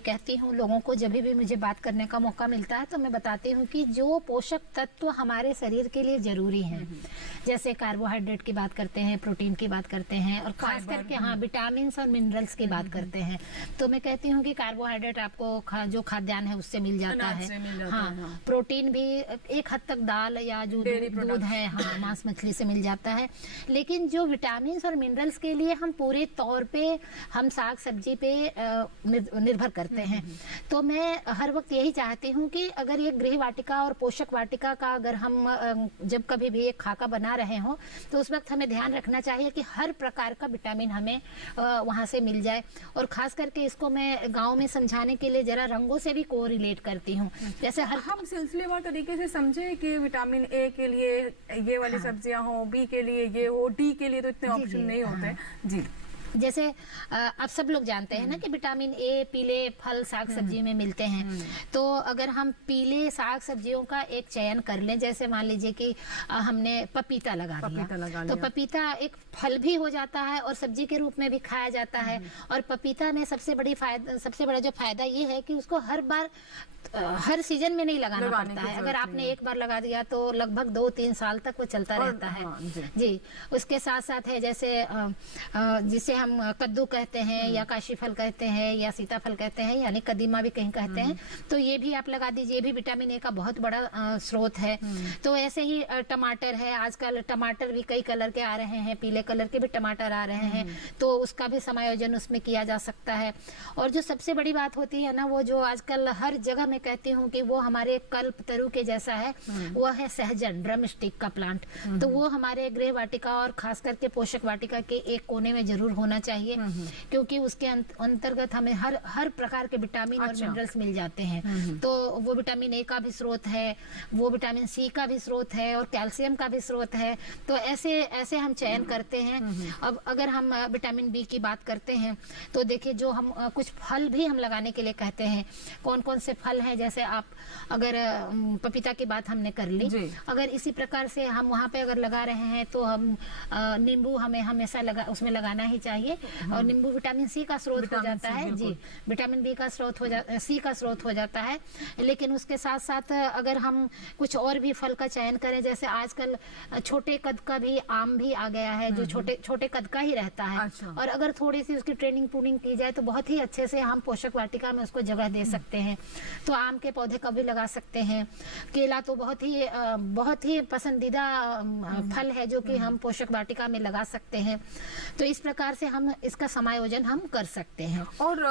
कहती हूँ लोगों को, जब भी मुझे बात करने का मौका मिलता है तो मैं बताती हूँ कि जो पोषक तत्व हमारे शरीर के लिए जरूरी हैं, जैसे कार्बोहाइड्रेट की बात करते हैं, प्रोटीन की बात करते हैं, और खास करके हाँ विटामिन और मिनरल्स की बात करते हैं, तो मैं कहती हूँ कि कार्बोहाइड्रेट आपको जो खाद्यान्न है उससे मिल जाता है। हाँ, प्रोटीन भी एक हद तक दाल या जो दूध है, हाँ, मांस मछली से मिल जाता है। लेकिन जो विटामिन और मिनरल्स के लिए हम पूरे तौर पे हम साग सब्जी पे निर्भर करते हैं। तो मैं हर वक्त यही चाहती हूँ कि अगर ये गृह वाटिका और पोषक वाटिका का अगर हम जब कभी भी एक खाका बना रहे हो तो उस वक्त हमें ध्यान रखना चाहिए कि हर प्रकार का विटामिन हमें वहाँ से मिल जाए। और खास करके इसको मैं गाँव में समझाने के लिए जरा रंगों से भी कोरिलेट करती हूँ। जैसे हम सिलसिलेवार तरीके से समझे कि विटामिन ए के लिए ये वाली सब्जियां हो, बी के लिए ये हो, डी के लिए तो इतने ऑप्शन नहीं होते। जी, जैसे अब सब लोग जानते हैं ना कि विटामिन ए पीले फल साग सब्जी में मिलते हैं। तो अगर हम पीले साग सब्जियों का एक चयन कर लें, जैसे मान लीजिए कि हमने पपीता लगा दिया, तो पपीता एक फल भी हो जाता है और सब्जी के रूप में भी खाया जाता है। और पपीता में सबसे बड़ा जो फायदा ये है कि उसको हर बार हर सीजन में नहीं लगाना पड़ता है। अगर आपने एक बार लगा दिया तो लगभग 2-3 साल तक वो चलता रहता है। जी, उसके साथ साथ है जैसे जिसे हम कद्दू कहते हैं या काशी फल कहते हैं या सीताफल कहते हैं, यानी कदीमा भी कहीं कहते हैं, तो ये भी आप लगा दीजिए। ये भी विटामिन ए का बहुत बड़ा स्रोत है। तो ऐसे ही टमाटर है, आजकल टमाटर भी कई कलर के आ रहे हैं, पीले कलर के भी टमाटर आ रहे हैं, तो उसका भी समायोजन उसमें किया जा सकता है। और जो सबसे बड़ी बात होती है ना, वो जो आजकल हर जगह मैं कहती हूँ कि वो हमारे कल्पतरू के जैसा है, वो है सहजन, ड्रम स्टिक का प्लांट। तो वो हमारे गृह वाटिका और खास करके पोषक वाटिका के एक कोने में जरूर होना चाहिए, क्योंकि उसके अंतर्गत हमें हर प्रकार के विटामिन और मिनरल्स मिल जाते हैं। तो वो विटामिन ए का भी स्रोत है, वो विटामिन सी का भी स्रोत है और कैल्शियम का भी स्रोत है। तो ऐसे हम चयन करते हैं। अब अगर हम विटामिन बी की बात करते हैं तो देखिए, जो हम कुछ फल भी हम लगाने के लिए कहते हैं, कौन कौन से फल हैं, जैसे आप अगर पपीता की बात हमने कर ली, अगर इसी प्रकार से हम वहाँ पे अगर लगा रहे हैं तो हम नींबू हमें हमेशा उसमें लगाना ही चाहिए। चाहिए। और नींबू विटामिन सी का स्रोत हो जाता है जी, विटामिन बी का स्रोत हो जाता, सी का स्रोत हो जाता है। लेकिन उसके साथ साथ अगर हम कुछ और भी फल का चयन करें, जैसे आजकल छोटे कद का भी आम भी आ गया है, जो छोटे छोटे कद का ही रहता है। अच्छा। और अगर थोड़ी सी उसकी ट्रेनिंग पूनिंग की जाए तो बहुत ही अच्छे से हम पोषक वाटिका में उसको जगह दे सकते हैं। तो आम के पौधे कभी लगा सकते हैं। केला तो बहुत ही पसंदीदा फल है जो कि हम पोषक वाटिका में लगा सकते हैं। तो इस प्रकार से हम इसका समायोजन हम कर सकते हैं। और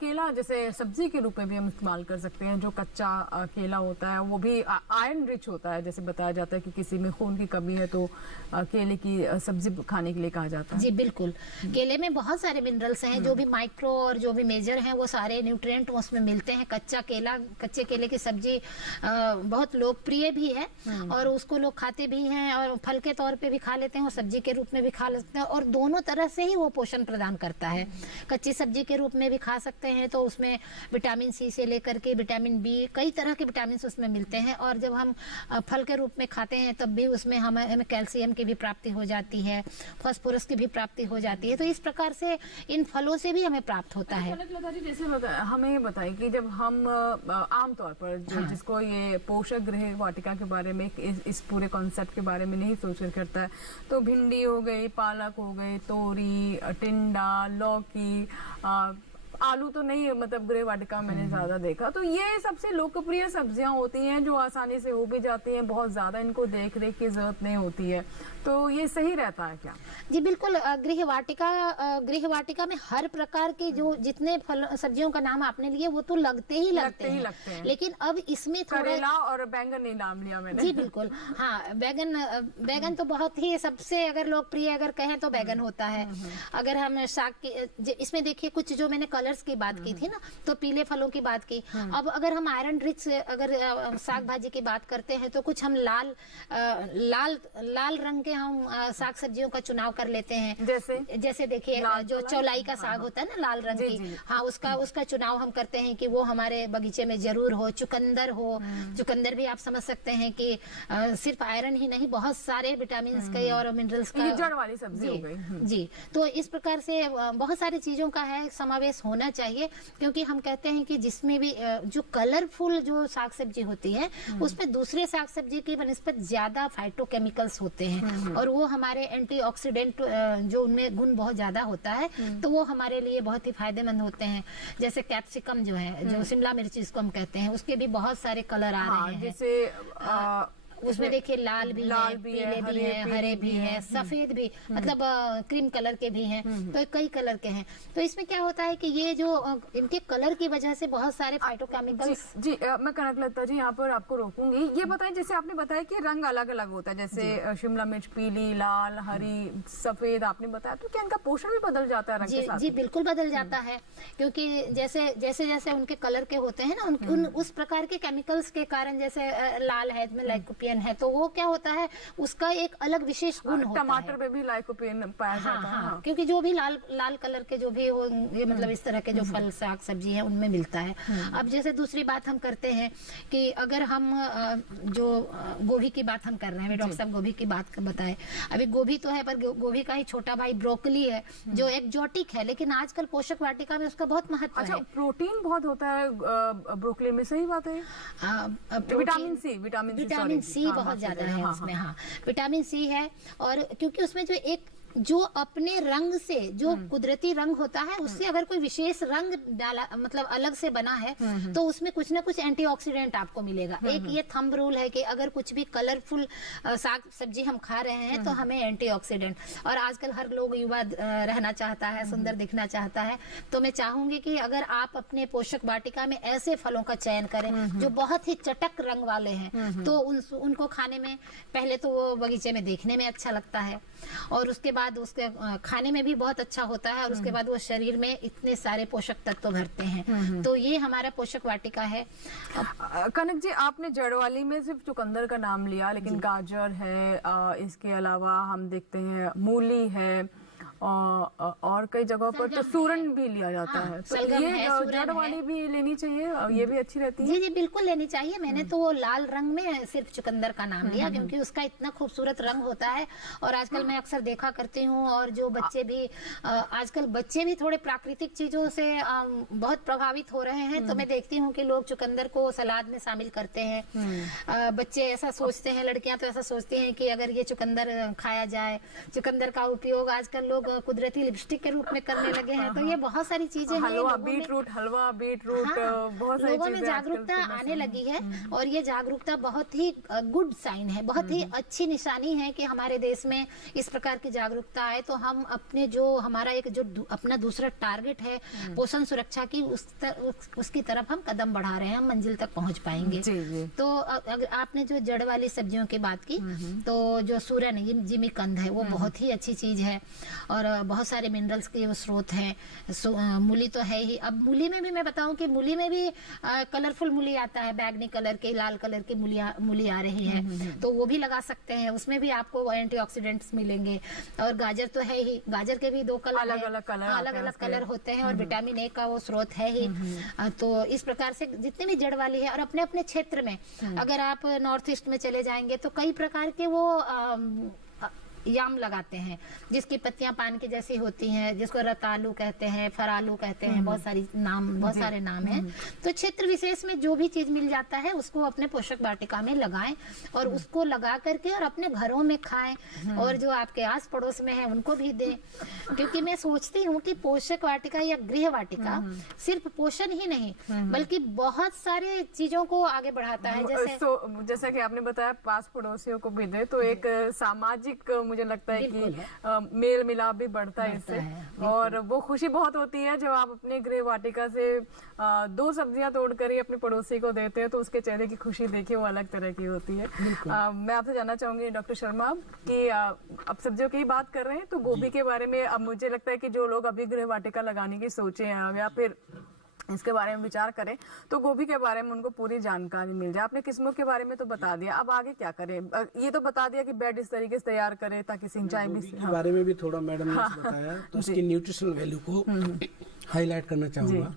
केला जैसे सब्जी के रूप में भी हम इस्तेमाल कर सकते हैं। जो कच्चा केला होता है वो भी आयरन रिच होता है। जैसे बताया जाता है कि किसी में खून की कमी है तो केले की सब्जी खाने के लिए कहा जाता है। जी बिल्कुल, केले में बहुत सारे मिनरल्स हैं, जो भी माइक्रो और जो भी मेजर हैं वो सारे न्यूट्रिएंट उसमें मिलते हैं। कच्चे केले की सब्जी बहुत लोकप्रिय भी है और उसको लोग खाते भी हैं और फल के तौर पे भी खा लेते हैं और सब्जी के रूप में भी खा लेते हैं। और दोनों तरह से ही वो पोषण प्रदान करता है। कच्ची सब्जी के रूप में भी खा सकते हैं तो उसमें विटामिन सी से लेकर के विटामिन बी, कई तरह के विटामिन उसमें मिलते हैं। और जब हम फल के रूप में खाते हैं तब भी उसमें हमें कैल्शियम की भी प्राप्ति हो जाती है, फास्फोरस की भी प्राप्ति हो जाती है। तो इस प्रकार से इन फलों से भी हमें प्राप्त होता है। लता जी, जैसे हमें ये बताइए कि जब हम आमतौर पर जिसको ये पोषक गृह वाटिका के बारे में इस पूरे कॉन्सेप्ट के बारे में नहीं सोच कर करता है, तो भिंडी हो गई, पालक हो गई, तोरी, टिंडा, लौकी, आलू तो नहीं, मतलब गृह वाटिका मैंने ज्यादा देखा। तो ये सबसे लोकप्रिय सब्जियां होती हैं जो आसानी से हो भी जाती हैं, बहुत ज्यादा इनको देख रेख की जरूरत नहीं होती है। तो ये सही रहता है क्या? जी बिल्कुल, गृह वाटिका में हर प्रकार के जो जितने फल सब्जियों का नाम आपने लिए वो तो लगते ही लगते हैं। लेकिन अब इसमें करेला और बैंगन नहीं नाम लिया मैंने। जी बिल्कुल, हाँ, बैगन तो बहुत ही सबसे अगर लोकप्रिय अगर कहें तो बैगन होता है। अगर हम साग की इसमें देखिए, कुछ जो मैंने कलर्स की बात की थी ना, तो पीले फलों की बात की। अब अगर हम आयरन रिच अगर साग भाजी की बात करते हैं तो कुछ हम लाल रंग के हम साग सब्जियों का चुनाव कर लेते हैं। जैसे देखिए, जो चौलाई का साग होता है ना, लाल रंग की, हाँ, उसका चुनाव हम करते हैं कि वो हमारे बगीचे में जरूर हो। चुकंदर भी आप समझ सकते हैं कि सिर्फ आयरन ही नहीं, बहुत सारे विटामिन के और मिनरल्स का, जड़ वाली सब्जी हो गई। जी, तो इस प्रकार से बहुत सारी चीजों का है समावेश होना चाहिए। क्योंकि हम कहते हैं कि जिसमें भी जो कलरफुल जो साग सब्जी होती है उसमें दूसरे साग सब्जी की बनस्पत ज्यादा फाइटोकेमिकल्स होते हैं और वो हमारे एंटीऑक्सीडेंट जो उनमें गुण बहुत ज्यादा होता है, तो वो हमारे लिए बहुत ही फायदेमंद होते हैं। जैसे कैप्सिकम जो है, जो शिमला मिर्च जिसको हम कहते हैं, उसके भी बहुत सारे कलर आ रहे हैं। जैसे उसमें देखिए लाल भी है, पीले भी है, हरे भी है, सफेद भी, मतलब क्रीम कलर के भी हैं। तो कई कलर के हैं। तो इसमें क्या होता है कि ये जो इनके कलर की वजह से बहुत सारे फाइटोकेमिकल्स। जी, मैं कनकलता जी यहाँ पर आपको रोकूंगी। ये बताएं, जैसे आपने बताया कि रंग अलग अलग होता है, जैसे शिमला मिर्च पीली, लाल, हरी, सफेद आपने बताया, तो क्या इनका पोषण भी बदल जाता है रंग के साथ? जी बिल्कुल बदल जाता है। क्योंकि जैसे जैसे उनके कलर के होते हैं ना, उस प्रकार के केमिकल्स के कारण, जैसे लाल है इसमें लाइकोपियन है, तो वो क्या होता है, उसका एक अलग विशेष गुण होता है। टमाटर में भी लाइकोपियन पाया जाता है। हाँ, क्योंकि जो भी लाल कलर के जो भी ये मतलब इस तरह के जो फल साग सब्जी है उनमें मिलता है। अब जैसे दूसरी बात हम करते हैं कि अगर हम जो गोभी की बात हम कर रहे हैं, डॉक्टर साहब गोभी की बात बताए। अभी गोभी तो है, पर गोभी का ही छोटा भाई ब्रोकली है जो एक्जोटिक है, लेकिन आजकल पोषक वाटिका में उसका बहुत महत्व है। प्रोटीन बहुत होता है ब्रोकली में, सही बात है। विटामिन सी बहुत ज्यादा है उसमें। हाँ, विटामिन सी है। और क्योंकि उसमें जो अपने रंग से, जो कुदरती रंग होता है, उससे अगर कोई विशेष रंग डाला, मतलब अलग से बना है, तो उसमें कुछ ना कुछ एंटीऑक्सीडेंट आपको मिलेगा। एक ये थंब रूल है कि अगर कुछ भी कलरफुल साग सब्जी हम खा रहे हैं तो हमें एंटीऑक्सीडेंट। और आजकल हर लोग युवा रहना चाहता है, सुंदर दिखना चाहता है, तो मैं चाहूंगी कि अगर आप अपने पोषक वाटिका में ऐसे फलों का चयन करें जो बहुत ही चटक रंग वाले हैं, तो उनको खाने में पहले तो वो बगीचे में देखने में अच्छा लगता है और उसके बाद उसके खाने में भी बहुत अच्छा होता है और उसके बाद वो शरीर में इतने सारे पोषक तत्व भरते हैं। तो ये हमारा पोषक वाटिका है। कनक जी, आपने जड़ वाली में सिर्फ चुकंदर का नाम लिया, लेकिन गाजर है, इसके अलावा हम देखते हैं मूली है, और कई जगहों पर तो सूरन भी लिया जाता है, तो सलगम ये है, सूरन जड़ वाली भी लेनी चाहिए और ये भी अच्छी रहती है। जी जी बिल्कुल लेनी चाहिए। मैंने तो वो लाल रंग में सिर्फ चुकंदर का नाम लिया क्योंकि उसका इतना खूबसूरत रंग होता है। और आजकल मैं अक्सर देखा करती हूँ, और जो बच्चे भी आजकल बच्चे भी थोड़े प्राकृतिक चीजों से बहुत प्रभावित हो रहे हैं, तो मैं देखती हूँ कि लोग चुकंदर को सलाद में शामिल करते हैं। बच्चे ऐसा सोचते हैं, लड़कियां तो ऐसा सोचती हैं कि अगर ये चुकंदर खाया जाए। चुकंदर का उपयोग आजकल लोग कुदरती लिपस्टिक के रूप में करने लगे हैं। तो ये बहुत सारी चीजें हैं, हलवा बीटरूट, हलवा बीटरूट, बहुत सारी लोगों में चीजें आजकल जागरूकता फेमस आने हैं। लगी है। और ये जागरूकता बहुत ही गुड साइन है, बहुत ही अच्छी निशानी है कि हमारे देश में इस प्रकार की जागरूकता आए। तो हम अपने जो हमारा एक जो अपना दूसरा टारगेट है पोषण सुरक्षा की, उसकी तरफ हम कदम बढ़ा रहे हैं, हम मंजिल तक पहुंच पाएंगे। जी, जी। तो अगर आपने जो जड़ वाली सब्जियों की बात की, तो जो सूरन जिमीकंद है वो बहुत ही अच्छी चीज है, और बहुत सारे मिनरल्स के वो स्रोत हैं। मूली तो है ही। अब मूली में भी मैं बताऊं कि मूली में भी कलरफुल मूली आता है, बैगनी कलर के, लाल कलर की मूली आ रही है, तो वो भी लगा सकते हैं। उसमें भी आपको एंटीऑक्सीडेंट्स मिलेंगे। और गाजर तो है ही, गाजर के भी दो कलर अलग-अलग कलर आते हैं अलग उसके। कलर होते हैं, और विटामिन ए का वो स्रोत है ही। तो इस प्रकार से जितने भी जड़ वाली है, और अपने अपने क्षेत्र में अगर आप नॉर्थ ईस्ट में चले जाएंगे तो कई प्रकार के वो याम लगाते हैं, जिसकी पत्तियां पान की जैसी होती हैं, जिसको रतालू कहते हैं, फरालू कहते हैं, बहुत सारे नाम हैं। तो क्षेत्र विशेष में जो भी चीज मिल जाता है उसको अपने पोषक वाटिका में लगाएं, और उसको लगा करके और अपने घरों में खाएं, और जो आपके आस पड़ोस में है उनको भी दें। क्योंकि मैं सोचती हूँ कि पोषक वाटिका या गृह वाटिका सिर्फ पोषण ही नहीं बल्कि बहुत सारे चीजों को आगे बढ़ाता है। जैसा कि आपने बताया पास पड़ोसियों को भी दे, तो एक सामाजिक मुझे लगता है कि मेल मिलाप भी बढ़ता है इससे, और वो खुशी बहुत होती है जब आप अपने गृह वाटिका से 2 सब्जियां तोड़कर ही अपने पड़ोसी को देते हैं, तो उसके चेहरे की खुशी देखिए वो अलग तरह की होती है। मैं आपसे जानना चाहूंगी डॉक्टर शर्मा कि अब सब्जियों की बात कर रहे हैं, तो गोभी के बारे में अब मुझे लगता है कि जो लोग अभी गृह वाटिका लगाने की सोचे हैं या फिर इसके बारे में विचार करें, तो गोभी के बारे में उनको पूरी जानकारी मिल जाए। आपने किस्मों के बारे में तो बता दिया, अब आगे क्या करें? ये तो बता दिया कि बेड इस तरीके से तैयार करें ताकि सिंचाई भी के बारे में भी थोड़ा मैडम ने बताया, तो उसकी न्यूट्रिशनल वैल्यू को हाईलाइट करना चाहूंगा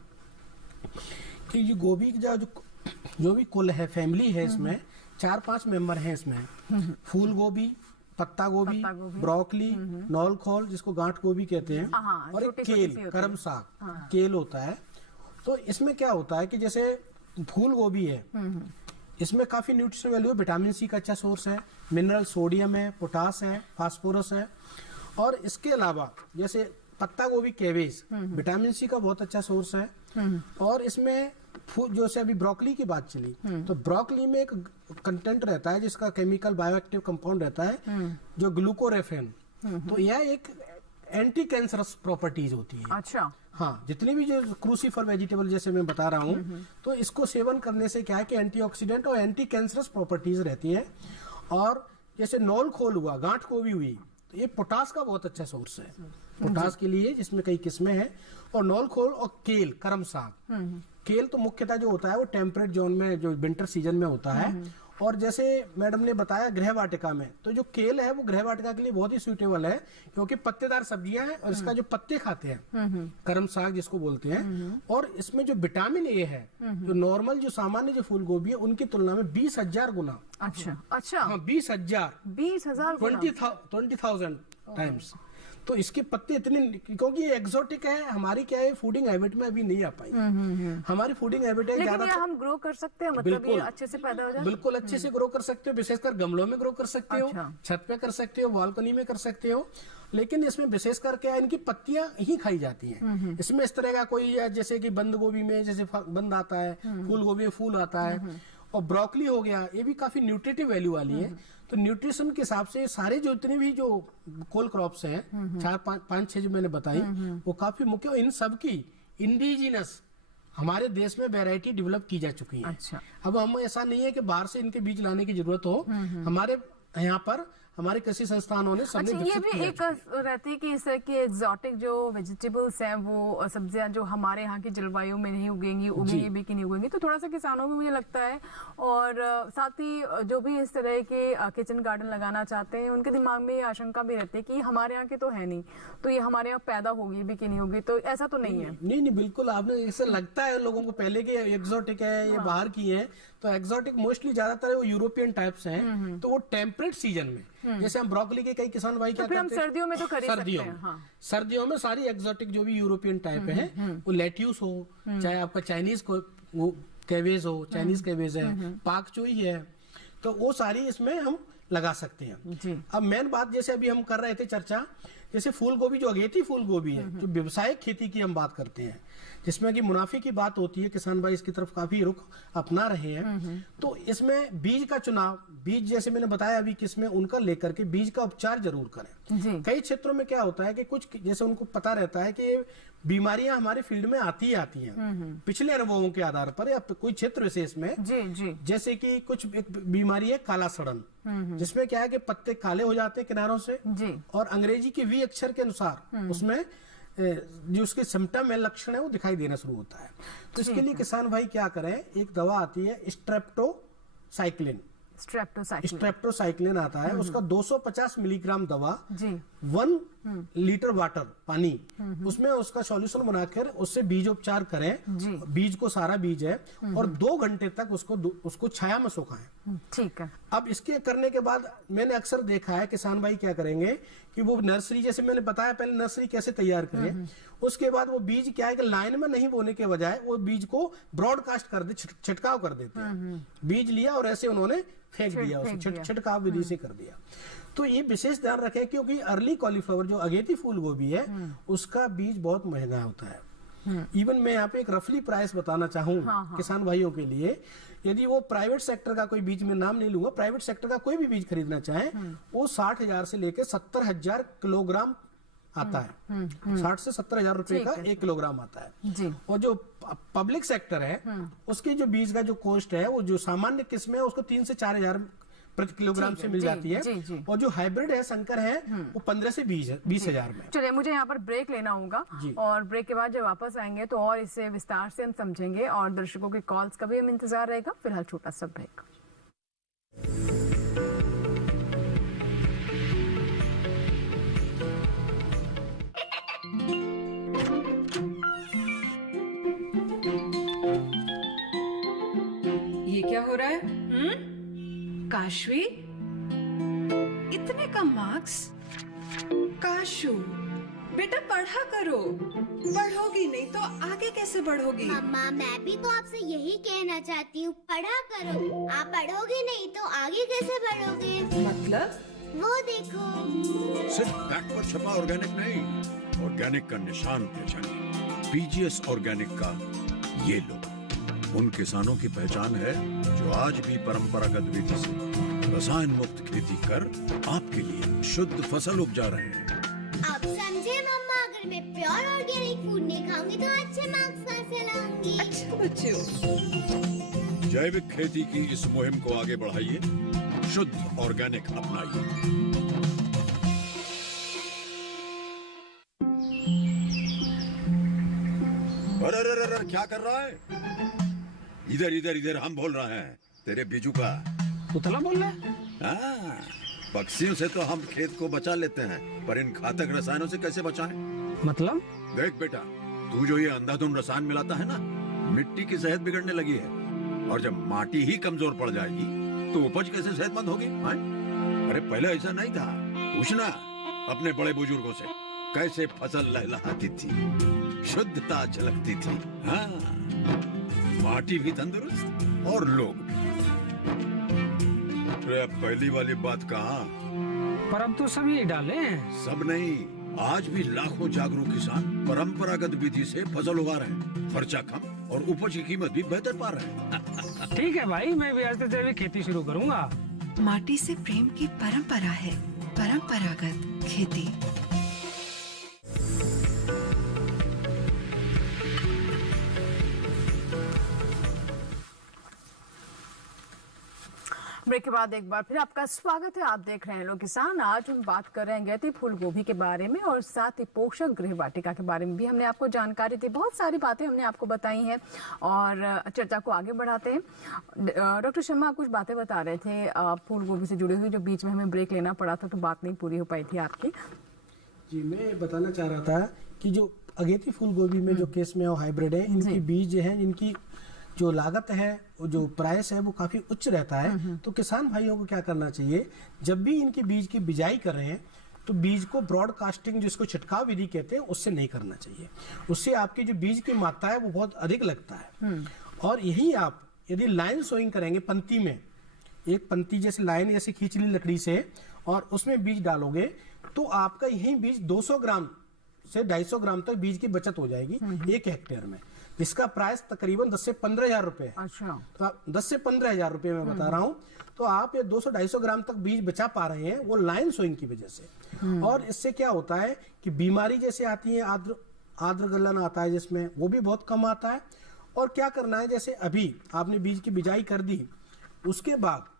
कि ये गोभी का जो भी कुल है, फैमिली है, इसमें 4-5 मेंबर हैं इसमें। फूल गोभी, पत्ता गोभी, ब्रोकली, नौलखोल जिसको गांठ गोभी कहते हैं, और एक केल, करम साग, केल होता है। तो इसमें क्या होता है कि जैसे फूल गोभी है, इसमें काफी न्यूट्रिशन वैल्यू है, विटामिन सी का अच्छा सोर्स है, मिनरल सोडियम है, पोटास है, फास्फोरस है। और इसके अलावा जैसे पत्ता गोभी, कैबेज, विटामिन सी का बहुत अच्छा सोर्स है। और इसमें जैसे अभी ब्रोकली की बात चली, तो ब्रोकली में एक कंटेंट रहता है जिसका केमिकल बायोएक्टिव कंपाउंड रहता है जो ग्लूकोरेफेन, तो यह एक एंटी कैंसरस प्रॉपर्टीज होती है। अच्छा, हाँ, जितनी भी जो क्रूसीफर वेजिटेबल जैसे मैं बता रहा हूँ, तो इसको सेवन करने से क्या है कि एंटीऑक्सीडेंट और एंटी कैंसरस प्रॉपर्टीज रहती हैं। और जैसे नौल खोल हुआ, गांठ गोभी हुई, तो ये पोटास का बहुत अच्छा सोर्स है पोटास के लिए, जिसमें कई किस्में हैं। और नौल खोल और केल, करम साग, केल तो मुख्यतः जो होता है वो टेम्परेट जोन में, जो विंटर सीजन में होता है। और जैसे मैडम ने बताया गृह वाटिका में, तो जो केल है वो गृह वाटिका के लिए बहुत ही सूटेबल है, क्योंकि पत्तेदार सब्जियां हैं और इसका जो पत्ते खाते हैं, करम साग जिसको बोलते हैं। और इसमें जो विटामिन ए है, जो नॉर्मल जो सामान्य जो फूल गोभी है उनकी तुलना में 20,000 गुना, अच्छा, अच्छा, हाँ 20,000, 20,000 टाइम्स। तो इसके पत्ते इतने, क्योंकि ये एक्सोटिक है, हमारी क्या है फूडिंग हैबिट में अभी नहीं आ पाई। हमारी फूडिंग हैबिट है लेकिन ज्यादा, ये हम ग्रो कर सकते हैं, मतलब ये अच्छे से पैदा हो जाए। बिल्कुल अच्छे से ग्रो कर सकते हो, विशेषकर गमलों में ग्रो कर सकते हो, अच्छा। छत पे कर सकते हो, बालकनी में कर सकते हो। लेकिन इसमें विशेषकर क्या है, इनकी पत्तियां ही खाई जाती हैं। इसमें इस तरह का कोई, जैसे कि बंद गोभी में जैसे बंद आता है, फूल गोभी में फूल आता है, और ब्रोकली हो गया, ये भी काफी न्यूट्रिटिव वैल्यू वाली है। तो न्यूट्रिशन के हिसाब से सारे जो इतने भी जो कोल क्रॉप्स हैं, 4-5-6 जो मैंने बताई, वो काफी मुख्य, इन सब की इंडिजिनस हमारे देश में वैरायटी डेवलप की जा चुकी है। अच्छा। अब हम ऐसा नहीं है कि बाहर से इनके बीज लाने की जरूरत हो, हमारे यहाँ पर हमारे कृषि संस्थानों ने सबने अच्छा, ये विकसित भी किया एक रहती है कि इस तरह की एग्जॉटिक जो वेजिटेबल्स हैं, वो सब्जियां जो हमारे यहाँ की जलवायु में नहीं उगेंगी भी कि नहीं उगेंगी, तो थोड़ा सा किसानों में मुझे लगता है, और साथ ही जो भी इस तरह के किचन गार्डन लगाना चाहते हैं उनके दिमाग में ये आशंका भी रहती है कि हमारे यहाँ के तो है नहीं, तो ये हमारे यहाँ पैदा होगी भी कि नहीं होगी, तो ऐसा तो नहीं है। नहीं, बिल्कुल, आपने ऐसा लगता है लोगों को पहले के एग्जॉटिक है, ये बाहर की है, तो एग्जॉटिक मोस्टली ज्यादातर वो यूरोपियन टाइप्स हैं, तो वो टेम्परेट सीजन में, जैसे हम ब्रोकली के कई किसान भाई क्या फिर हम करते हैं, सर्दियों में तो खरीद सकते सर्दियों हैं, में, हाँ। सर्दियों में सारी एग्जॉटिक जो भी यूरोपियन टाइप है, वो लेट्यूस हो, चाहे आपका चाइनीज को वो कैबेज हो, चाइनीज कैबेज है, पाक चोई है, तो वो सारी इसमें हम लगा सकते हैं जी। अब मेन बात जैसे अभी हम कर रहे थे चर्चा, जैसे फूल गोभी जो अगेती फूल गोभी है, जो व्यावसायिक खेती की हम बात करते हैं, जिसमें कि मुनाफे की बात होती है, किसान भाई इसकी तरफ काफी रुख अपना रहे हैं, तो इसमें बीज का चुनाव, बीज जैसे मैंने बताया अभी किसमें उनका लेकर के बीज का उपचार जरूर करें। जी। कई क्षेत्रों में क्या होता है कि कुछ जैसे उनको पता रहता है कि बीमारियां हमारे फील्ड में आती ही आती हैं, पिछले अनुभवों के आधार पर या कोई क्षेत्र विशेष में, जी जी। जैसे कि कुछ एक बीमारी है काला सड़न, जिसमें क्या है कि पत्ते काले हो जाते हैं किनारों से, जी। और अंग्रेजी के वी अक्षर के अनुसार उसमें जो उसके सिम्टम है, लक्षण है, वो दिखाई देना शुरू होता है। तो इसके लिए किसान भाई क्या करें, एक दवा आती है स्ट्रेप्टोसाइक्लिन, स्ट्रेप्टोसाइक्लिन आता है, उसका 250 मिलीग्राम दवा जी 1 लीटर वाटर पानी, उसमें उसका सॉल्यूशन बनाकर उससे बीज उपचार करें, जी। बीज को सारा बीज है, और 2 घंटे तक उसको छाया में सुखाएं। ठीक है। अब इसके करने के बाद मैंने अक्सर देखा है किसान भाई क्या करेंगे कि वो नर्सरी, जैसे मैंने बताया पहले नर्सरी कैसे तैयार करें, उसके बाद वो बीज क्या है कि लाइन में नहीं बोने के बजाय वो बीज को ब्रॉडकास्ट कर दे, छिटकाव कर देते हैं, बीज लिया और ऐसे उन्होंने फेंक दिया, उसे छिटकाव विधि से कर दिया। तो ये विशेष ध्यान रखें, क्योंकि अर्ली कॉलीफ्लावर जो अगेती फूल गोभी है, उसका बीज बहुत महंगा होता है। इवन मैं यहाँ पे एक रफली प्राइस बताना चाहूँ किसान भाइयों के लिए, यदि वो प्राइवेट सेक्टर का कोई बीज, में नाम नहीं लूंगा, प्राइवेट सेक्टर का कोई भी बीज खरीदना चाहे, वो 60,000 से लेकर 70,000 किलोग्राम आता है, 60 से 70,000 रुपए का 1 किलोग्राम आता है जी। और जो पब्लिक सेक्टर है, उसके जो बीज का जो कॉस्ट है, वो जो सामान्य किस्म है उसको 3 से 4,000 प्रति किलोग्राम से मिल जाती है, जी। और जो हाइब्रिड है, संकर है, वो 15 से 20,000 में। चलिए, मुझे यहाँ पर ब्रेक लेना होगा, और ब्रेक के बाद जब वापस आएंगे तो और इसे विस्तार से हम समझेंगे, और दर्शकों के कॉल्स का भी हम इंतजार रहेगा। फिलहाल छोटा सा ब्रेक। ये क्या हो रहा है? काशवी, इतने कम मार्क्स? काशू, बेटा पढ़ा करो, पढ़ोगी नहीं तो आगे कैसे बढ़ोगी? मम्मा, मैं भी तो आपसे यही कहना चाहती हूँ, पढ़ा करो। आप पढ़ोगे नहीं तो आगे कैसे बढ़ोगे? मतलब? वो देखो, सिर्फ बैक पर छपा ऑर्गेनिक नहीं, ऑर्गेनिक का निशान पहचानिए। पीजीएस ऑर्गेनिक का ये लो, उन किसानों की पहचान है जो आज भी परंपरागत विधि से रसायन मुक्त खेती कर आपके लिए शुद्ध फसल उपजा रहे हैं। आप समझे मम्मा, अगर मैं प्योर ऑर्गेनिक फूड नहीं खाऊंगी तो अच्छे मार्क्स कहाँ से लाऊंगी? अच्छा बच्चों, जैविक खेती की इस मुहिम को आगे बढ़ाइए, शुद्ध ऑर्गेनिक अपनाइए। अरे क्या कर रहा है? इधर इधर इधर, हम बोल रहे हैं तेरे बीजू का। उतला बोल रहा है? हाँ, पक्षियों से तो हम खेत को बचा लेते हैं, पर इन घातक रसायनों से कैसे बचाएं? मतलब? देख बेटा, तू जो ये अंधाधुंध रसायन मिलाता है ना, मिट्टी की सेहत बिगड़ने लगी है, और जब माटी ही कमजोर पड़ जाएगी तो उपज कैसे सेहतमंद होगी? अरे पहले ऐसा नहीं था, पूछना अपने बड़े बुजुर्गों से, कैसे फसल लहलहाती थी, शुद्धता झलकती थी। हाँ, माटी भी तंदुरुस्त और लोग भी। अब पहली वाली बात कहाँ? पर अब तो सब यही डाले हैं। सब नहीं, आज भी लाखों जागरूक किसान परंपरागत विधि से फसल उगा रहे हैं, खर्चा कम और उपज की कीमत भी बेहतर पा रहे हैं। ठीक है भाई, मैं भी आज से जैविक खेती शुरू करूंगा। माटी से प्रेम की परंपरा है परंपरागत खेती। ब्रेक के बाद एक बार फिर आपका स्वागत है। आप देख रहे हैं लोग किसान। आज हम बात कर रहे हैं अगेती फूल गोभी के बारे में और साथ ही पोषक गृह वाटिका के बारे में भी हमने आपको जानकारी दी। बहुत सारी बातें हमने आपको बताई हैं और चर्चा को आगे बढ़ाते हैं। डॉक्टर शर्मा, आप कुछ बातें बता रहे थे फूल गोभी से जुड़ी हुई, जो बीच में हमें ब्रेक लेना पड़ा था तो बात नहीं पूरी हो पाई थी आपकी। जी, मैं बताना चाह रहा था कि जो अगेती फूल गोभी में जो केस में हाइब्रिड है, इनकी बीज है, इनकी जो लागत है, जो प्राइस है, वो काफी उच्च रहता है। तो किसान भाइयों को क्या करना चाहिए, जब भी इनकी बीज की बिजाई कर रहे हैं तो बीज को ब्रॉडकास्टिंग, जिसको छिटकाव विधि कहते हैं, उससे नहीं करना चाहिए। उससे आपकी जो बीज की मात्रा है वो बहुत अधिक लगता है। और यही आप यदि लाइन सोइंग करेंगे, पंक्ति में एक पंक्ति जैसे लाइन ऐसे खींच ली लकड़ी से और उसमें बीज डालोगे तो आपका यही बीज 200 ग्राम से 250 ग्राम तक बीज की बचत हो जाएगी 1 हेक्टेयर में, जिसका प्राइस तकरीबन 10 से 15 हजार रुपए है। अच्छा, तो आप 10 से 15 हजार रुपए में बता रहा हूँ। तो आप ये 200-250 ग्राम तक बीज बचा पा रहे हैं, वो लाइन सोइंग की वजह से। और इससे क्या होता है कि बीमारी जैसे आती है, आर्द्र गलन आता है जिसमें, वो भी बहुत कम आता है। और क्या करना है, जैसे अभी आपने बीज की बिजाई कर दी, उसके बाद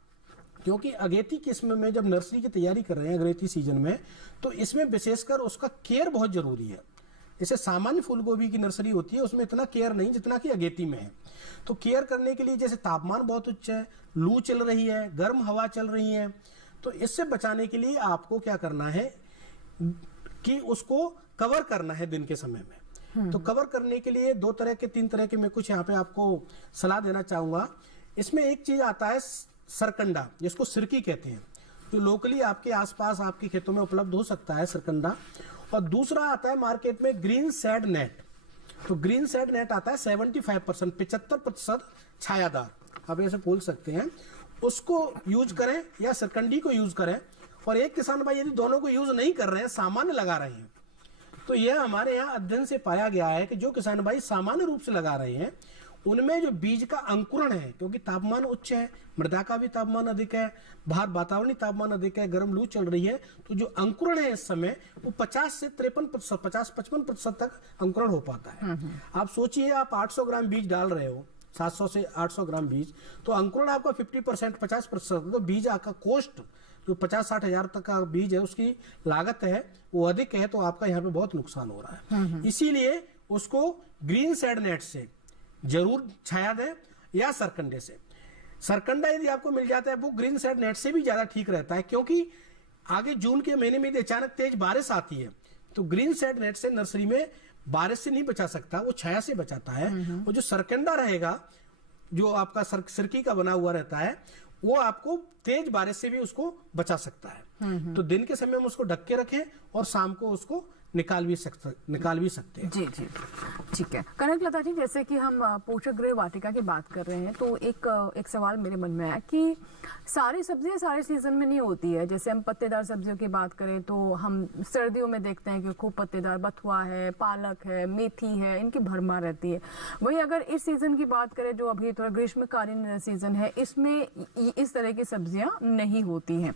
क्योंकि अगेती किस्म में जब नर्सरी की तैयारी कर रहे हैं अगेती सीजन में, तो इसमें विशेषकर उसका केयर बहुत जरूरी है। जैसे सामान्य फूल गोभी की नर्सरी होती है उसमें इतना केयर नहीं जितना कि अगेती में है। तो केयर करने के लिए जैसे तापमान बहुत उच्च है, लू चल रही है, गर्म हवा चल रही है, तो इससे बचाने के लिए आपको क्या करना है कि उसको कवर करना है दिन के समय में। तो कवर करने के लिए 2 तरह के 3 तरह के मैं कुछ यहाँ पे आपको सलाह देना चाहूंगा। इसमें एक चीज आता है सरकंडा, जिसको सिरकी कहते हैं, जो लोकली आपके आसपास आपके खेतों में उपलब्ध हो सकता है सरकंडा। और दूसरा आता है मार्केट में ग्रीन शेड नेट। तो ग्रीन शेड नेट आता है 75%, 75% छायादार, आप ऐसे बोल सकते हैं। उसको यूज करें या सरकंडी को यूज करें। और एक किसान भाई यदि दोनों को यूज नहीं कर रहे हैं, सामान्य लगा रहे हैं, तो यह हमारे यहाँ अध्ययन से पाया गया है कि जो किसान भाई सामान्य रूप से लगा रहे हैं उनमें जो बीज का अंकुरण है, क्योंकि तापमान उच्च है, मृदा का भी तापमान अधिक है, बाहर वातावरणीय तापमान अधिक है, गर्म लू चल रही है, तो जो अंकुरण है इस समय वो 50 से 53%, 50-55% तक अंकुरण हो पाता है। आप सोचिए, आप 800 ग्राम बीज डाल रहे हो, 700 से 800 ग्राम बीज, तो अंकुरण आपका 50%, 50%, तो बीज आपका कॉस्ट जो 50-60 हजार तक का बीज है, उसकी लागत है वो अधिक है, तो आपका यहाँ पे बहुत नुकसान हो रहा है। इसीलिए उसको ग्रीन शेड नेट से जरूर छाया दें या सरकंडे से। सरकंडा यदि आपको मिल जाता है वो ग्रीन शेड नेट से भी ज्यादा ठीक रहता है, क्योंकि आगे जून के महीने में अचानक तेज बारिश आती है, तो ग्रीन शेड नेट से नर्सरी में बारिश से नहीं बचा सकता, वो छाया से बचाता है। और जो सरकंडा रहेगा, जो आपका सिरकी का बना हुआ रहता है, वो आपको तेज बारिश से भी उसको बचा सकता है। तो दिन के समय में उसको ढक के रखें और शाम को उसको निकाल भी सकते हैं। जी जी, ठीक है। कनकलता जी, जैसे कि हम पोषक गृह वाटिका की बात कर रहे हैं, तो एक सवाल मेरे मन में है कि सारी सब्जियां सारे सीजन में नहीं होती है। जैसे हम पत्तेदार सब्जियों की बात करें तो हम सर्दियों में देखते हैं कि खूब पत्तेदार बथुआ है, पालक है, मेथी है, इनकी भरमार रहती है। वहीं अगर इस सीजन की बात करें, जो अभी थोड़ा ग्रीष्मकालीन सीजन है, इसमें इस तरह की सब्जियां नहीं होती हैं।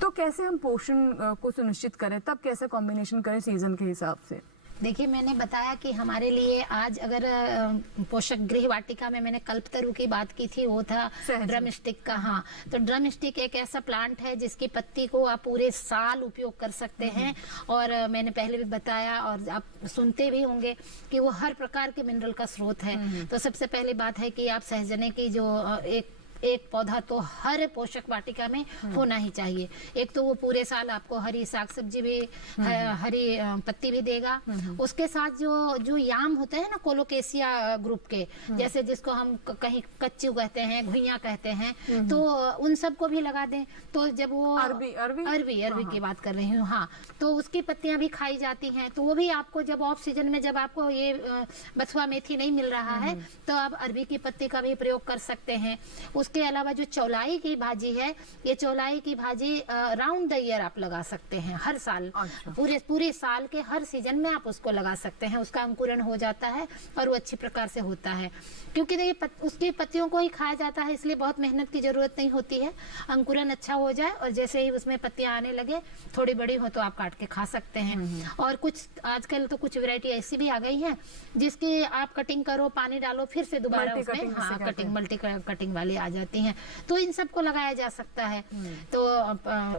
तो कैसे हम पोषण को सुनिश्चित करें, तब कैसे कॉम्बिनेशन करें सीजन के हिसाब से? देखिए, मैंने बताया कि हमारे लिए आज अगर पोषक गृह वाटिका में मैंने कल्पतरु की बात की थी, वो था ड्रम स्टिक का। हाँ, तो ड्रम स्टिक एक ऐसा प्लांट है जिसकी पत्ती को आप पूरे साल उपयोग कर सकते हैं। और मैंने पहले भी बताया और आप सुनते भी होंगे कि वो हर प्रकार के मिनरल का स्रोत है। तो सबसे पहली बात है कि आप सहजने की जो एक पौधा तो हर पोषक वाटिका में होना ही चाहिए। एक तो वो पूरे साल आपको हरी साग सब्जी भी, हरी पत्ती भी देगा। उसके साथ जो याम होते हैं ना, कोलोकेसिया ग्रुप के, जैसे जिसको हम कहीं कच्चू कहते हैं, घुइयां कहते हैं, तो उन सब को भी लगा दें। तो जब वो अरवी की बात कर रही हूँ, हाँ, तो उसकी पत्तियां भी खाई जाती हैं। तो वो भी आपको जब ऑफ सीजन में, जब आपको ये बथुआ मेथी नहीं मिल रहा है, तो आप अरवी की पत्ती का भी प्रयोग कर सकते हैं। उसके अलावा जो चौलाई की भाजी है, ये चौलाई की भाजी राउंड द ईयर आप लगा सकते हैं, हर साल। अच्छा। पूरे साल के हर सीजन में आप उसको लगा सकते हैं। उसका अंकुरण हो जाता है और वो अच्छी प्रकार से होता है, क्योंकि देखिए उसकी पत्तियों को ही खाया जाता है, इसलिए बहुत मेहनत की जरूरत नहीं होती है। अंकुरण अच्छा हो जाए और जैसे ही उसमें पत्तियां आने लगे, थोड़ी बड़ी हो, तो आप काट के खा सकते हैं। और कुछ आजकल तो कुछ वैरायटी ऐसी भी आ गई है जिसकी आप कटिंग करो, पानी डालो, फिर से दोबारा उसमें, हाँ, मल्टी कटिंग वाली आ जाती हैं, तो इन सबको लगाया जा सकता है। तो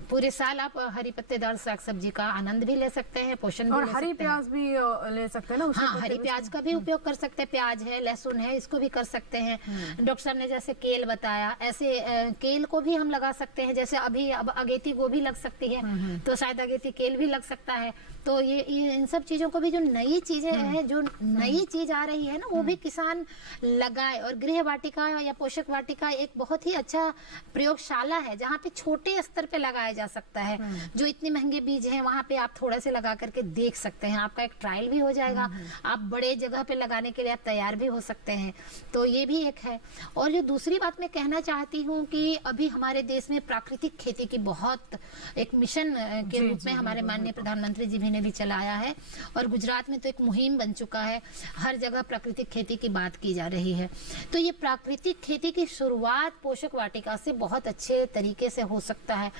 पूरे साल आप हरी पत्तेदार साग सब्जी का आनंद भी ले सकते हैं, पोषण भी और ले हरी सकते हैं। प्याज भी ले सकते हैं ना उसमें? हाँ, हरी प्याज का भी उपयोग कर सकते हैं, प्याज है, लहसुन है, इसको भी कर सकते हैं। डॉक्टर साहब ने जैसे केल बताया, ऐसे केल को भी हम लगा सकते हैं। जैसे अभी अब अगेती गोभी लग सकती है, तो शायद अगेती केल भी लग सकता है। तो ये इन सब चीजों को भी, जो नई चीजें हैं, जो नई चीज आ रही है ना, वो भी किसान लगाए। और गृह वाटिका या पोषक वाटिका एक बहुत ही अच्छा प्रयोगशाला है, जहाँ पे छोटे स्तर पे लगाया जा सकता है। जो इतने महंगे बीज हैं, वहाँ पे आप थोड़ा से लगा करके देख सकते हैं, आपका एक ट्रायल भी हो जाएगा। आप बड़े जगह पे लगाने के लिए आप तैयार भी हो सकते हैं। तो ये भी एक है। और जो दूसरी बात मैं कहना चाहती हूँ कि अभी हमारे देश में प्राकृतिक खेती की बहुत एक मिशन के रूप में हमारे माननीय प्रधानमंत्री जी भी ने भी चलाया है, और गुजरात में तो एक मुहिम बन चुका है, हर जगह प्राकृतिक खेती की बात की जा रही है। तो ये प्राकृतिक खेती की शुरुआत पोषक वाटिका से बहुत अच्छे तरीके से हो सकता है।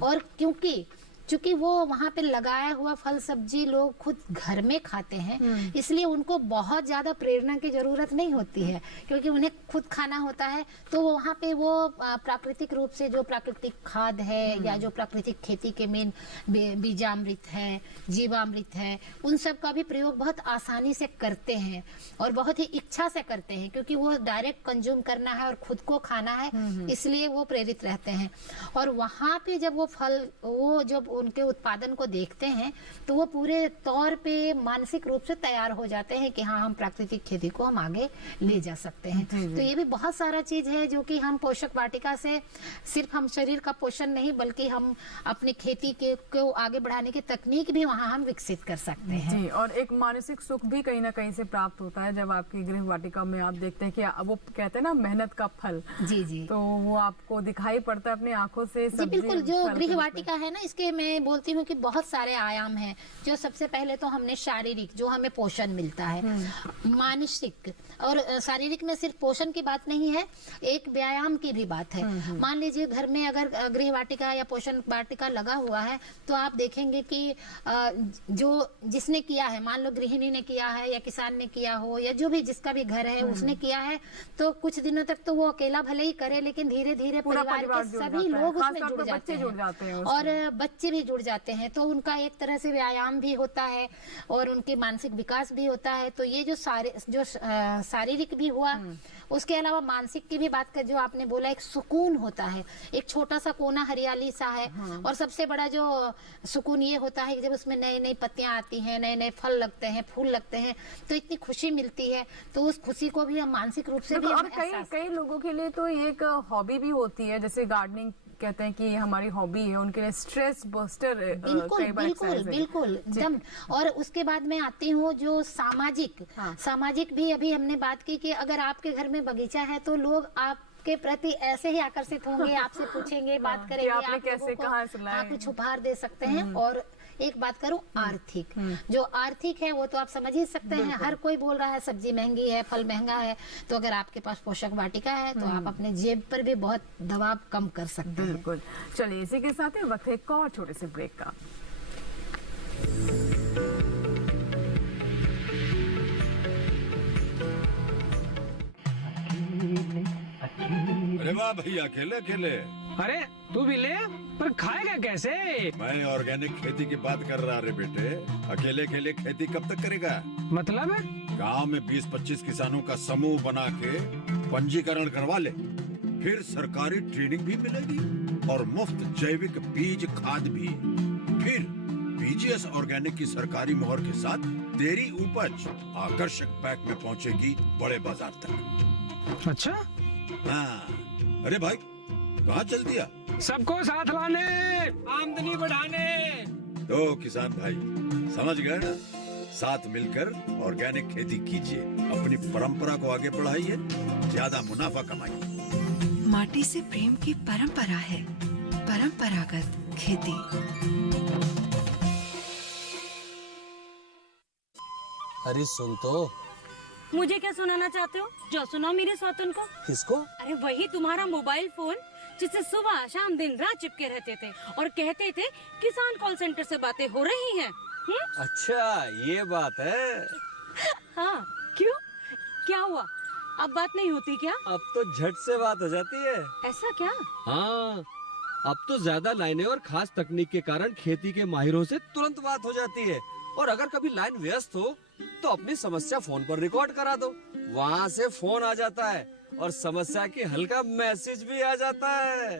और चूंकि वो वहाँ पे लगाया हुआ फल सब्जी लोग खुद घर में खाते हैं, इसलिए उनको बहुत ज्यादा प्रेरणा की जरूरत नहीं होती है, क्योंकि उन्हें खुद खाना होता है। तो वहाँ पे वो प्राकृतिक रूप से जो प्राकृतिक खाद है या जो प्राकृतिक खेती के मेन बीजामृत है, जीवामृत है, उन सब का भी प्रयोग बहुत आसानी से करते हैं और बहुत ही इच्छा से करते हैं, क्योंकि वो डायरेक्ट कंज्यूम करना है और खुद को खाना है, इसलिए वो प्रेरित रहते हैं। और वहाँ पे जब वो फल, वो जब उनके उत्पादन को देखते हैं, तो वो पूरे तौर पे मानसिक रूप से तैयार हो जाते हैं कि हाँ, हम प्राकृतिक खेती को हम आगे ले जा सकते हैं। तो ये भी बहुत सारा चीज है जो कि हम पोषक वाटिका से सिर्फ हम शरीर का पोषण नहीं, बल्कि हम अपनी खेती को आगे बढ़ाने की तकनीक भी वहाँ हम विकसित कर सकते हैं। जी, और एक मानसिक सुख भी कहीं ना कहीं से प्राप्त होता है जब आपकी गृह वाटिका में आप देखते हैं कि वो कहते हैं ना, मेहनत का फल। जी, तो वो आपको दिखाई पड़ता है अपनी आंखों से। जी बिल्कुल। जो गृह वाटिका है ना, इसके मैं बोलती हूँ कि बहुत सारे आयाम हैं। जो सबसे पहले तो हमने शारीरिक, जो हमें पोषण मिलता है, मानसिक, और शारीरिक में सिर्फ पोषण की बात नहीं है, एक व्यायाम की भी बात है। मान लीजिए घर में अगर गृह वाटिका या पोषण वाटिका लगा हुआ है, तो आप देखेंगे कि जो जिसने किया है, मान लो गृहिणी ने किया है या किसान ने किया हो या जो भी जिसका भी घर है उसने किया है, तो कुछ दिनों तक तो वो अकेला भले ही करे, लेकिन धीरे धीरे परिवार के सभी लोग उसमें जुड़ जाते हैं और बच्चे भी जुड़ जाते हैं। तो उनका एक तरह से व्यायाम भी होता है और उनके मानसिक विकास भी होता है। तो ये जो शारीरिक भी हुआ, उसके अलावा मानसिक की भी बात कर, जो आपने बोला, एक सुकून होता है, एक छोटा सा कोना हरियाली सा है। और सबसे बड़ा जो सुकून ये होता है कि जब उसमें नई नई पत्तियां आती हैं, नए नए फल लगते हैं, फूल लगते हैं, तो इतनी खुशी मिलती है। तो उस खुशी को भी हम मानसिक रूप से भी और कई लोगों के लिए तो एक हॉबी भी होती है, जैसे गार्डनिंग कहते हैं कि हमारी हॉबी है, उनके लिए स्ट्रेस बस्टर। बिल्कुल एकदम। और उसके बाद मैं आती हूँ जो सामाजिक भी अभी हमने बात की कि अगर आपके घर में बगीचा है तो लोग आपके प्रति ऐसे ही आकर्षित होंगे, आपसे पूछेंगे, बात करेंगे, आपने कैसे कहा, आप कुछ उपहार दे सकते हैं। और एक बात करूं, आर्थिक, जो आर्थिक है वो तो आप समझ ही सकते हैं, हर कोई बोल रहा है सब्जी महंगी है, फल महंगा है, तो अगर आपके पास पोषक वाटिका है तो आप अपने जेब पर भी बहुत दबाव कम कर सकते हैं। बिल्कुल। चलिए, इसी के साथ ही वक्त है एक और छोटे से ब्रेक का। अरे वाह भैया, अकेले अकेले। अरे तू भी ले, पर खाएगा कैसे? मैं ऑर्गेनिक खेती की बात कर रहा रे बेटे। अकेले अकेले खेती कब तक करेगा? मतलब गांव में 20-25 किसानों का समूह बना के पंजीकरण करवा ले, फिर सरकारी ट्रेनिंग भी मिलेगी और मुफ्त जैविक बीज खाद भी। फिर बीजीएस ऑर्गेनिक की सरकारी मोहर के साथ तेरी उपज आकर्षक पैक में पहुंचेगी बड़े बाजार तक। अच्छा? हाँ। अरे भाई, कहाँ चल दिया? सबको साथ लाने, आमदनी बढ़ाने। तो किसान भाई समझ गए ना? साथ मिलकर ऑर्गेनिक खेती कीजिए, अपनी परंपरा को आगे बढ़ाइए, ज्यादा मुनाफा कमाइए। माटी से प्रेम की परंपरा है परंपरागत खेती। अरे सुन तो। मुझे क्या सुनाना चाहते हो? जो सुनाओ मेरे सौतन को। किसको? अरे वही तुम्हारा मोबाइल फोन, जिससे सुबह शाम दिन रात चिपके रहते थे और कहते थे किसान कॉल सेंटर से बातें हो रही हैं। अच्छा, ये बात है। हाँ, क्यों? क्या हुआ? अब बात नहीं होती क्या? अब तो झट से बात हो जाती है। ऐसा क्या? हाँ, अब तो ज्यादा लाइनें और खास तकनीक के कारण खेती के माहिरों से तुरंत बात हो जाती है। और अगर कभी लाइन व्यस्त हो तो अपनी समस्या फोन पर रिकॉर्ड करा दो, वहाँ से फोन आ जाता है और समस्या के हल का मैसेज भी आ जाता है।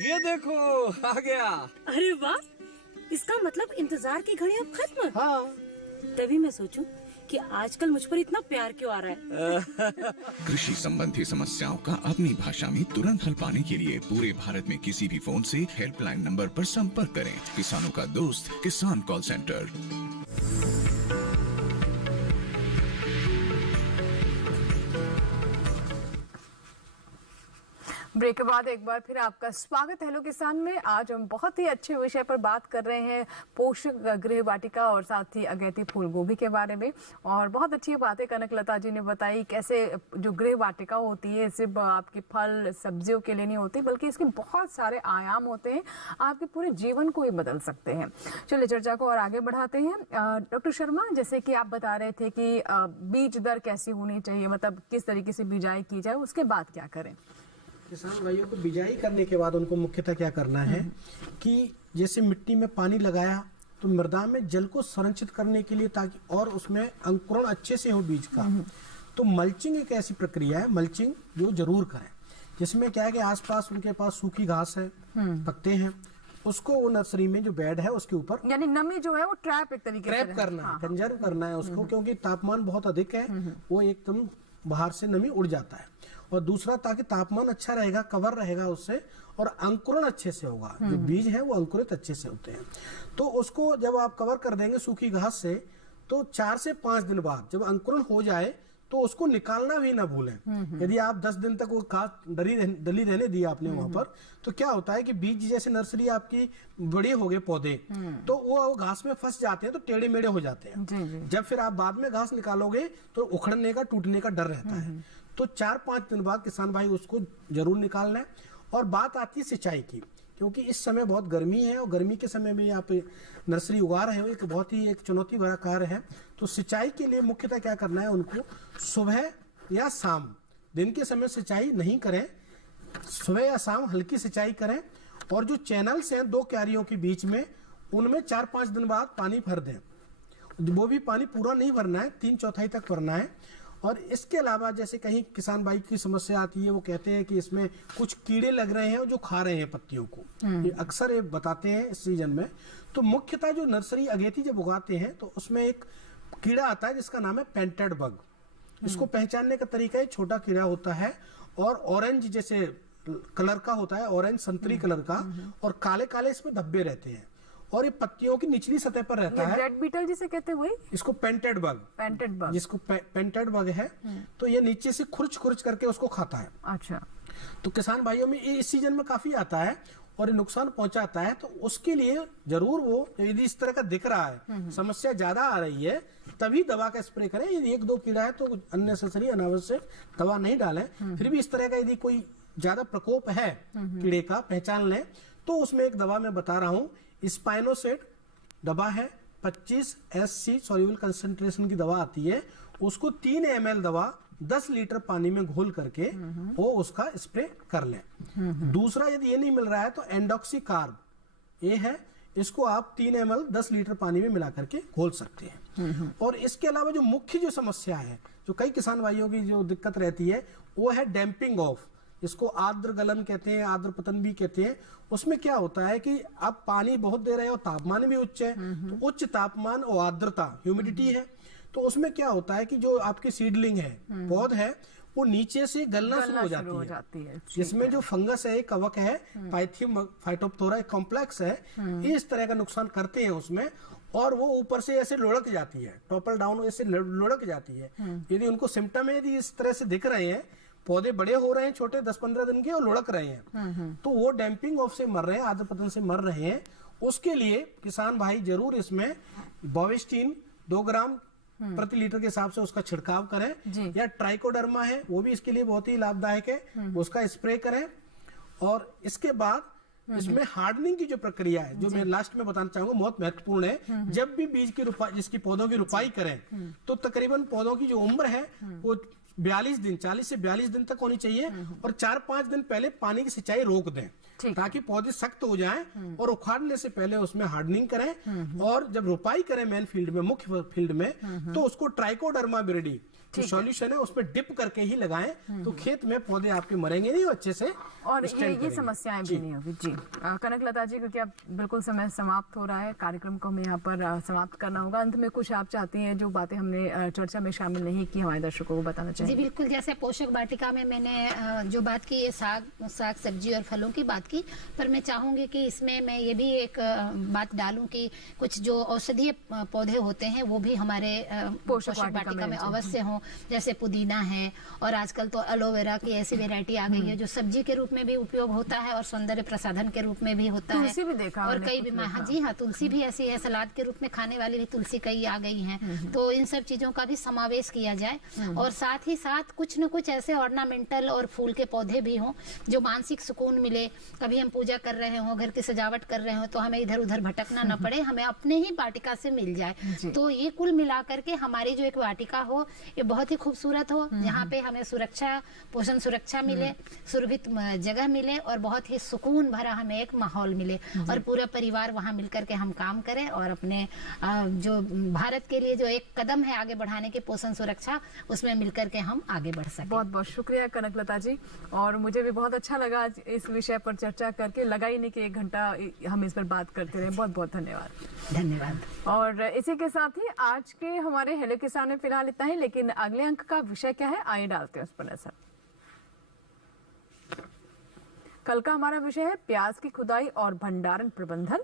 ये देखो आ गया। अरे वाह, इसका मतलब इंतजार की घड़ी अब खत्म। हाँ। तभी मैं सोचूं कि आजकल मुझ पर इतना प्यार क्यों आ रहा है। कृषि संबंधी समस्याओं का अपनी भाषा में तुरंत हल पाने के लिए पूरे भारत में किसी भी फोन से हेल्पलाइन नंबर पर संपर्क करें। किसानों का दोस्त किसान कॉल सेंटर। ब्रेक के बाद एक बार फिर आपका स्वागत है हेलो किसान में। आज हम बहुत ही अच्छे विषय पर बात कर रहे हैं, पोषक गृह वाटिका और साथ ही अगेती फूल गोभी के बारे में। और बहुत अच्छी बातें कनकलता जी ने बताई, कैसे जो गृह वाटिका होती है सिर्फ आपके फल सब्जियों के लिए नहीं होती, बल्कि इसके बहुत सारे आयाम होते हैं, आपके पूरे जीवन को ही बदल सकते हैं। चलिए चर्चा को और आगे बढ़ाते हैं। डॉक्टर शर्मा, जैसे कि आप बता रहे थे कि बीज दर कैसी होनी चाहिए, मतलब किस तरीके से बिजाई की जाए, उसके बाद क्या करें? किसान भाइयों को बिजाई करने के बाद उनको मुख्यतः क्या करना है कि जैसे मिट्टी में पानी लगाया तो मृदा में जल को संरक्षित करने के लिए, ताकि और उसमें अंकुरण अच्छे से हो बीज का, तो मल्चिंग एक ऐसी प्रक्रिया है, मल्चिंग जो जरूर करें, जिसमें क्या है कि आसपास उनके पास सूखी घास है, पत्ते हैं, उसको वो नर्सरी में जो बेड है उसके ऊपर, यानी नमी जो है वो ट्रैप एक तरीके से करना है, कंजर्व करना है उसको, क्योंकि तापमान बहुत अधिक है, वो एकदम बाहर से नमी उड़ जाता है। और दूसरा, ताकि तापमान अच्छा रहेगा, कवर रहेगा उससे, और अंकुरण अच्छे से होगा, जो बीज है वो अंकुरित अच्छे से होते हैं। तो उसको जब आप कवर कर देंगे सूखी घास से, तो 4 से 5 दिन बाद जब अंकुरण हो जाए तो उसको निकालना भी ना भूलें। यदि आप 10 दिन तक वो घास डली रहने दी आपने वहां पर, तो क्या होता है कि बीज जैसे नर्सरी आपकी बड़ी हो गए पौधे, तो वो घास में फंस जाते हैं, तो टेढ़े मेढ़े हो जाते हैं। जब फिर आप बाद में घास निकालोगे तो उखड़ने का, टूटने का डर रहता है। तो 4-5 दिन बाद किसान भाई उसको जरूर निकाल लें। और बात आती है सिंचाई की, क्योंकि इस समय बहुत गर्मी है और गर्मी के समय में आप नर्सरी उगा रहे हो, एक बहुत ही एक चुनौती भरा कार्य है। तो सिंचाई के लिए मुख्यतः क्या करना है, उनको सुबह या शाम, दिन के समय सिंचाई नहीं करें, सुबह या शाम हल्की सिंचाई करें। और जो चैनल्स हैं 2 क्यारियों के बीच में, उनमें 4-5 दिन बाद पानी भर दें। वो भी पानी पूरा नहीं भरना है, 3/4 तक भरना है। और इसके अलावा जैसे कहीं किसान भाई की समस्या आती है, वो कहते हैं कि इसमें कुछ कीड़े लग रहे हैं और जो खा रहे हैं पत्तियों को, ये अक्सर ये बताते हैं इस सीजन में। तो मुख्यतः जो नर्सरी अगेती जब उगाते हैं तो उसमें एक कीड़ा आता है जिसका नाम है पेंटेड बग। इसको पहचानने का तरीका है, छोटा कीड़ा होता है और ऑरेंज जैसे कलर का होता है, ऑरेंज संतरी कलर का, और काले काले इसमें धब्बे रहते हैं, और ये पत्तियों की निचली सतह पर रहता है। रेड बीटल जिसे कहते हैं वही, इसको पेंटेड बग, जिसको पेंटेड बग है, तो ये नीचे से खुरच करके उसको खाता है। अच्छा। तो किसान भाइयों में इस सीजन में काफी आता है और ये नुकसान पहुंचाता है। तो उसके लिए जरूर वो, यदि इस तरह का दिख रहा है, समस्या ज्यादा आ रही है, तभी दवा का स्प्रे करें। यदि 1-2 कीड़ा है तो अननेसेसरी, अनावश्यक दवा नहीं डालें। फिर भी इस तरह का यदि कोई ज्यादा प्रकोप है कीड़े का, पहचान लें, तो उसमें एक दवा मैं बता रहा हूँ, स्पाइनोसेट दवा है, 25 SC सॉल्यूबल कंसंट्रेशन की दवा आती है। उसको 3 ml दवा 10 लीटर पानी में घोल करके वो उसका स्प्रे कर लें। दूसरा, यदि ये नहीं मिल रहा है तो एंडोक्सीकार्ब ये है, इसको आप 3 ml 10 लीटर पानी में मिला करके घोल सकते हैं। और इसके अलावा जो मुख्य जो समस्या है, जो कई किसान भाइयों की जो दिक्कत रहती है, वो है डैम्पिंग ऑफ, इसको आर्द्र गलन कहते हैं, आर्द्र पतन भी कहते हैं। उसमें क्या होता है कि आप पानी बहुत दे रहे हो, तापमान भी उच्च है, तो उच्च तापमान और आर्द्रता, ह्यूमिडिटी है, तो उसमें क्या होता है कि जो आपकी सीडलिंग है, पौध है, वो नीचे से गलना शुरू हो जाती है। जिसमें जो फंगस है, कवक है, पाइथियम फाइटोप्थोरा कॉम्प्लेक्स है, ये इस तरह का नुकसान करते हैं उसमें, और वो ऊपर से ऐसे लुढ़क जाती है, टॉपल डाउन ऐसे लुढ़क जाती है। यदि उनको सिम्टम है, यदि इस तरह से दिख रहे हैं, पौधे बड़े हो रहे हैं छोटे 10-15 दिन के और लुढ़क रहे हैं, तो वो डैम्पिंग ऑफ से मर रहे हैं, आर्द्र पतन से मर रहे हैं। उसके लिए किसान भाई जरूर इसमें बोविस्टीन 2 ग्राम प्रति लीटर के हिसाब से उसका छिड़काव करें, या ट्राइकोडर्मा है वो भी इसके लिए बहुत ही लाभदायक है, उसका स्प्रे करें। और इसके बाद इसमें हार्डनिंग की जो प्रक्रिया है, जो मैं लास्ट में बताना चाहूंगा, बहुत महत्वपूर्ण है। जब भी बीज की जिसकी पौधों की रुपाई करें, तो तकरीबन पौधों की जो उम्र है वो 42 दिन 40 से 42 दिन तक होनी चाहिए और 4-5 दिन पहले पानी की सिंचाई रोक दें ताकि पौधे सख्त हो जाएं और उखाड़ने से पहले उसमें हार्डनिंग करें और जब रोपाई करें मेन फील्ड में मुख्य फील्ड में तो उसको ट्राइकोडर्मा विरिडी सॉल्यूशन है उसमें डिप करके ही लगाएं तो खेत में पौधे आपके मरेंगे नहीं अच्छे से और ये समस्याएं भी नहीं होगी जी। कनकलता जी, क्योंकि अब बिल्कुल समय समाप्त हो रहा है, कार्यक्रम को हमें यहाँ पर समाप्त करना होगा। अंत में कुछ आप चाहती हैं जो बातें हमने चर्चा में शामिल नहीं की, हमारे दर्शकों को बताना चाहिए? जी बिल्कुल, जैसे पोषक वाटिका में मैंने जो बात की साग सब्जी और फलों की बात की, पर मैं चाहूंगी कि इसमें मैं ये भी एक बात डालूं कि कुछ जो औषधीय पौधे होते हैं वो भी हमारे पोषक वाटिका में अवश्य हों, जैसे पुदीना है और आजकल तो एलोवेरा की ऐसी वैरायटी आ गई है जो सब्जी के रूप में भी उपयोग होता है और सौंदर्य प्रसाधन के रूप में भी होता है। तुलसी भी देखा और कई बीमार, हाँ जी हाँ, तुलसी भी ऐसी है, सलाद के रूप में खाने वाली भी तुलसी कई आ गई हैं। तो इन सब चीजों का भी समावेश किया जाए और साथ ही साथ कुछ न कुछ ऐसे ऑर्नामेंटल और फूल के पौधे भी हों जो मानसिक सुकून मिले। कभी हम पूजा कर रहे हो, घर की सजावट कर रहे हो तो हमें इधर उधर भटकना न पड़े, हमें अपने ही वाटिका से मिल जाए। तो ये कुल मिलाकर के हमारी जो एक वाटिका हो ये बहुत ही खूबसूरत हो, जहाँ पे हमें सुरक्षा, पोषण सुरक्षा मिले, सुरक्षित जगह मिले और बहुत ही सुकून भरा हमें एक माहौल मिले और पूरा परिवार वहाँ मिलकर के हम काम करें और अपने जो भारत के लिए जो एक कदम है आगे बढ़ाने की पोषण सुरक्षा, उसमें मिलकर के हम आगे बढ़ सकें। बहुत बहुत शुक्रिया कनकलता जी, और मुझे भी बहुत अच्छा लगा आज इस विषय पर चर्चा करके। लगा ही नहीं कि 1 घंटा हम इस पर बात करते रहे। बहुत बहुत धन्यवाद। धन्यवाद। और इसी के साथ ही आज के हमारे हेलो किसान में फिलहाल इतना ही, लेकिन अगले अंक का विषय क्या है आइए डालते हैं उस पर नजर। कल का हमारा विषय है प्याज की खुदाई और भंडारण प्रबंधन,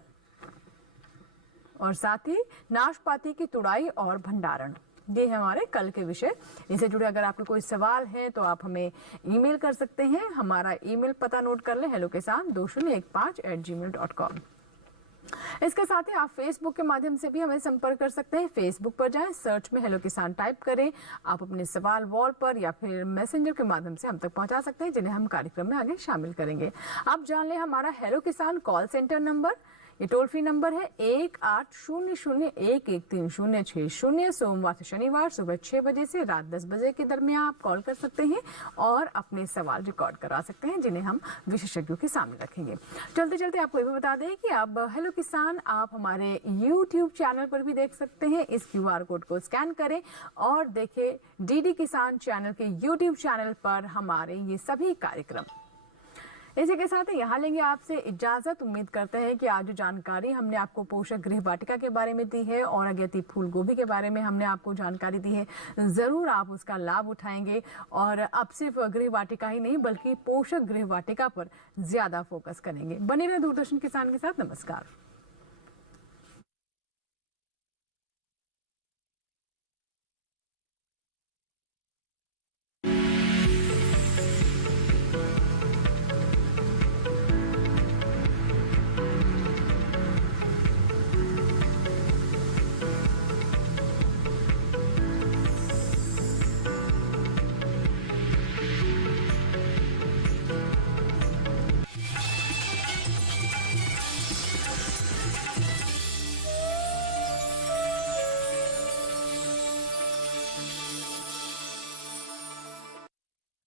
और साथ ही नाशपाती की तुड़ाई और भंडारण। ये है हमारे कल के विषय। इनसे जुड़े अगर आपके कोई सवाल है तो आप हमें ईमेल कर सकते हैं। हमारा ईमेल पता नोट कर लें, hellokisan2015@gmail.com। इसके साथ ही आप फेसबुक के माध्यम से भी हमें संपर्क कर सकते हैं। फेसबुक पर जाएं, सर्च में हेलो किसान टाइप करें। आप अपने सवाल वॉल पर या फिर मैसेंजर के माध्यम से हम तक पहुंचा सकते हैं, जिन्हें हम कार्यक्रम में आगे शामिल करेंगे। आप जान लें हमारा हेलो किसान कॉल सेंटर नंबर, ये टोल फ्री नंबर है 1800113060। सोमवार से शनिवार सुबह 6 बजे से रात 10 बजे के दरमियान आप कॉल कर सकते हैं और अपने सवाल रिकॉर्ड करा सकते हैं, जिन्हें हम विशेषज्ञों के सामने रखेंगे। चलते चलते आपको ये भी बता दें कि अब हेलो किसान आप हमारे YouTube चैनल पर भी देख सकते हैं। इस QR कोड को स्कैन करें और देखें DD किसान चैनल के YouTube चैनल पर हमारे ये सभी कार्यक्रम। इसी के साथ यहाँ लेंगे आपसे इजाजत। उम्मीद करते हैं कि आज जो जानकारी हमने आपको पोषक गृह वाटिका के बारे में दी है और अगेती फूल गोभी के बारे में हमने आपको जानकारी दी है, जरूर आप उसका लाभ उठाएंगे और अब सिर्फ गृह वाटिका ही नहीं बल्कि पोषक गृह वाटिका पर ज्यादा फोकस करेंगे। बने रहे दूरदर्शन किसान के साथ। नमस्कार।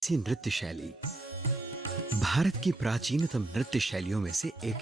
नृत्य शैली भारत की प्राचीनतम नृत्य शैलियों में से एक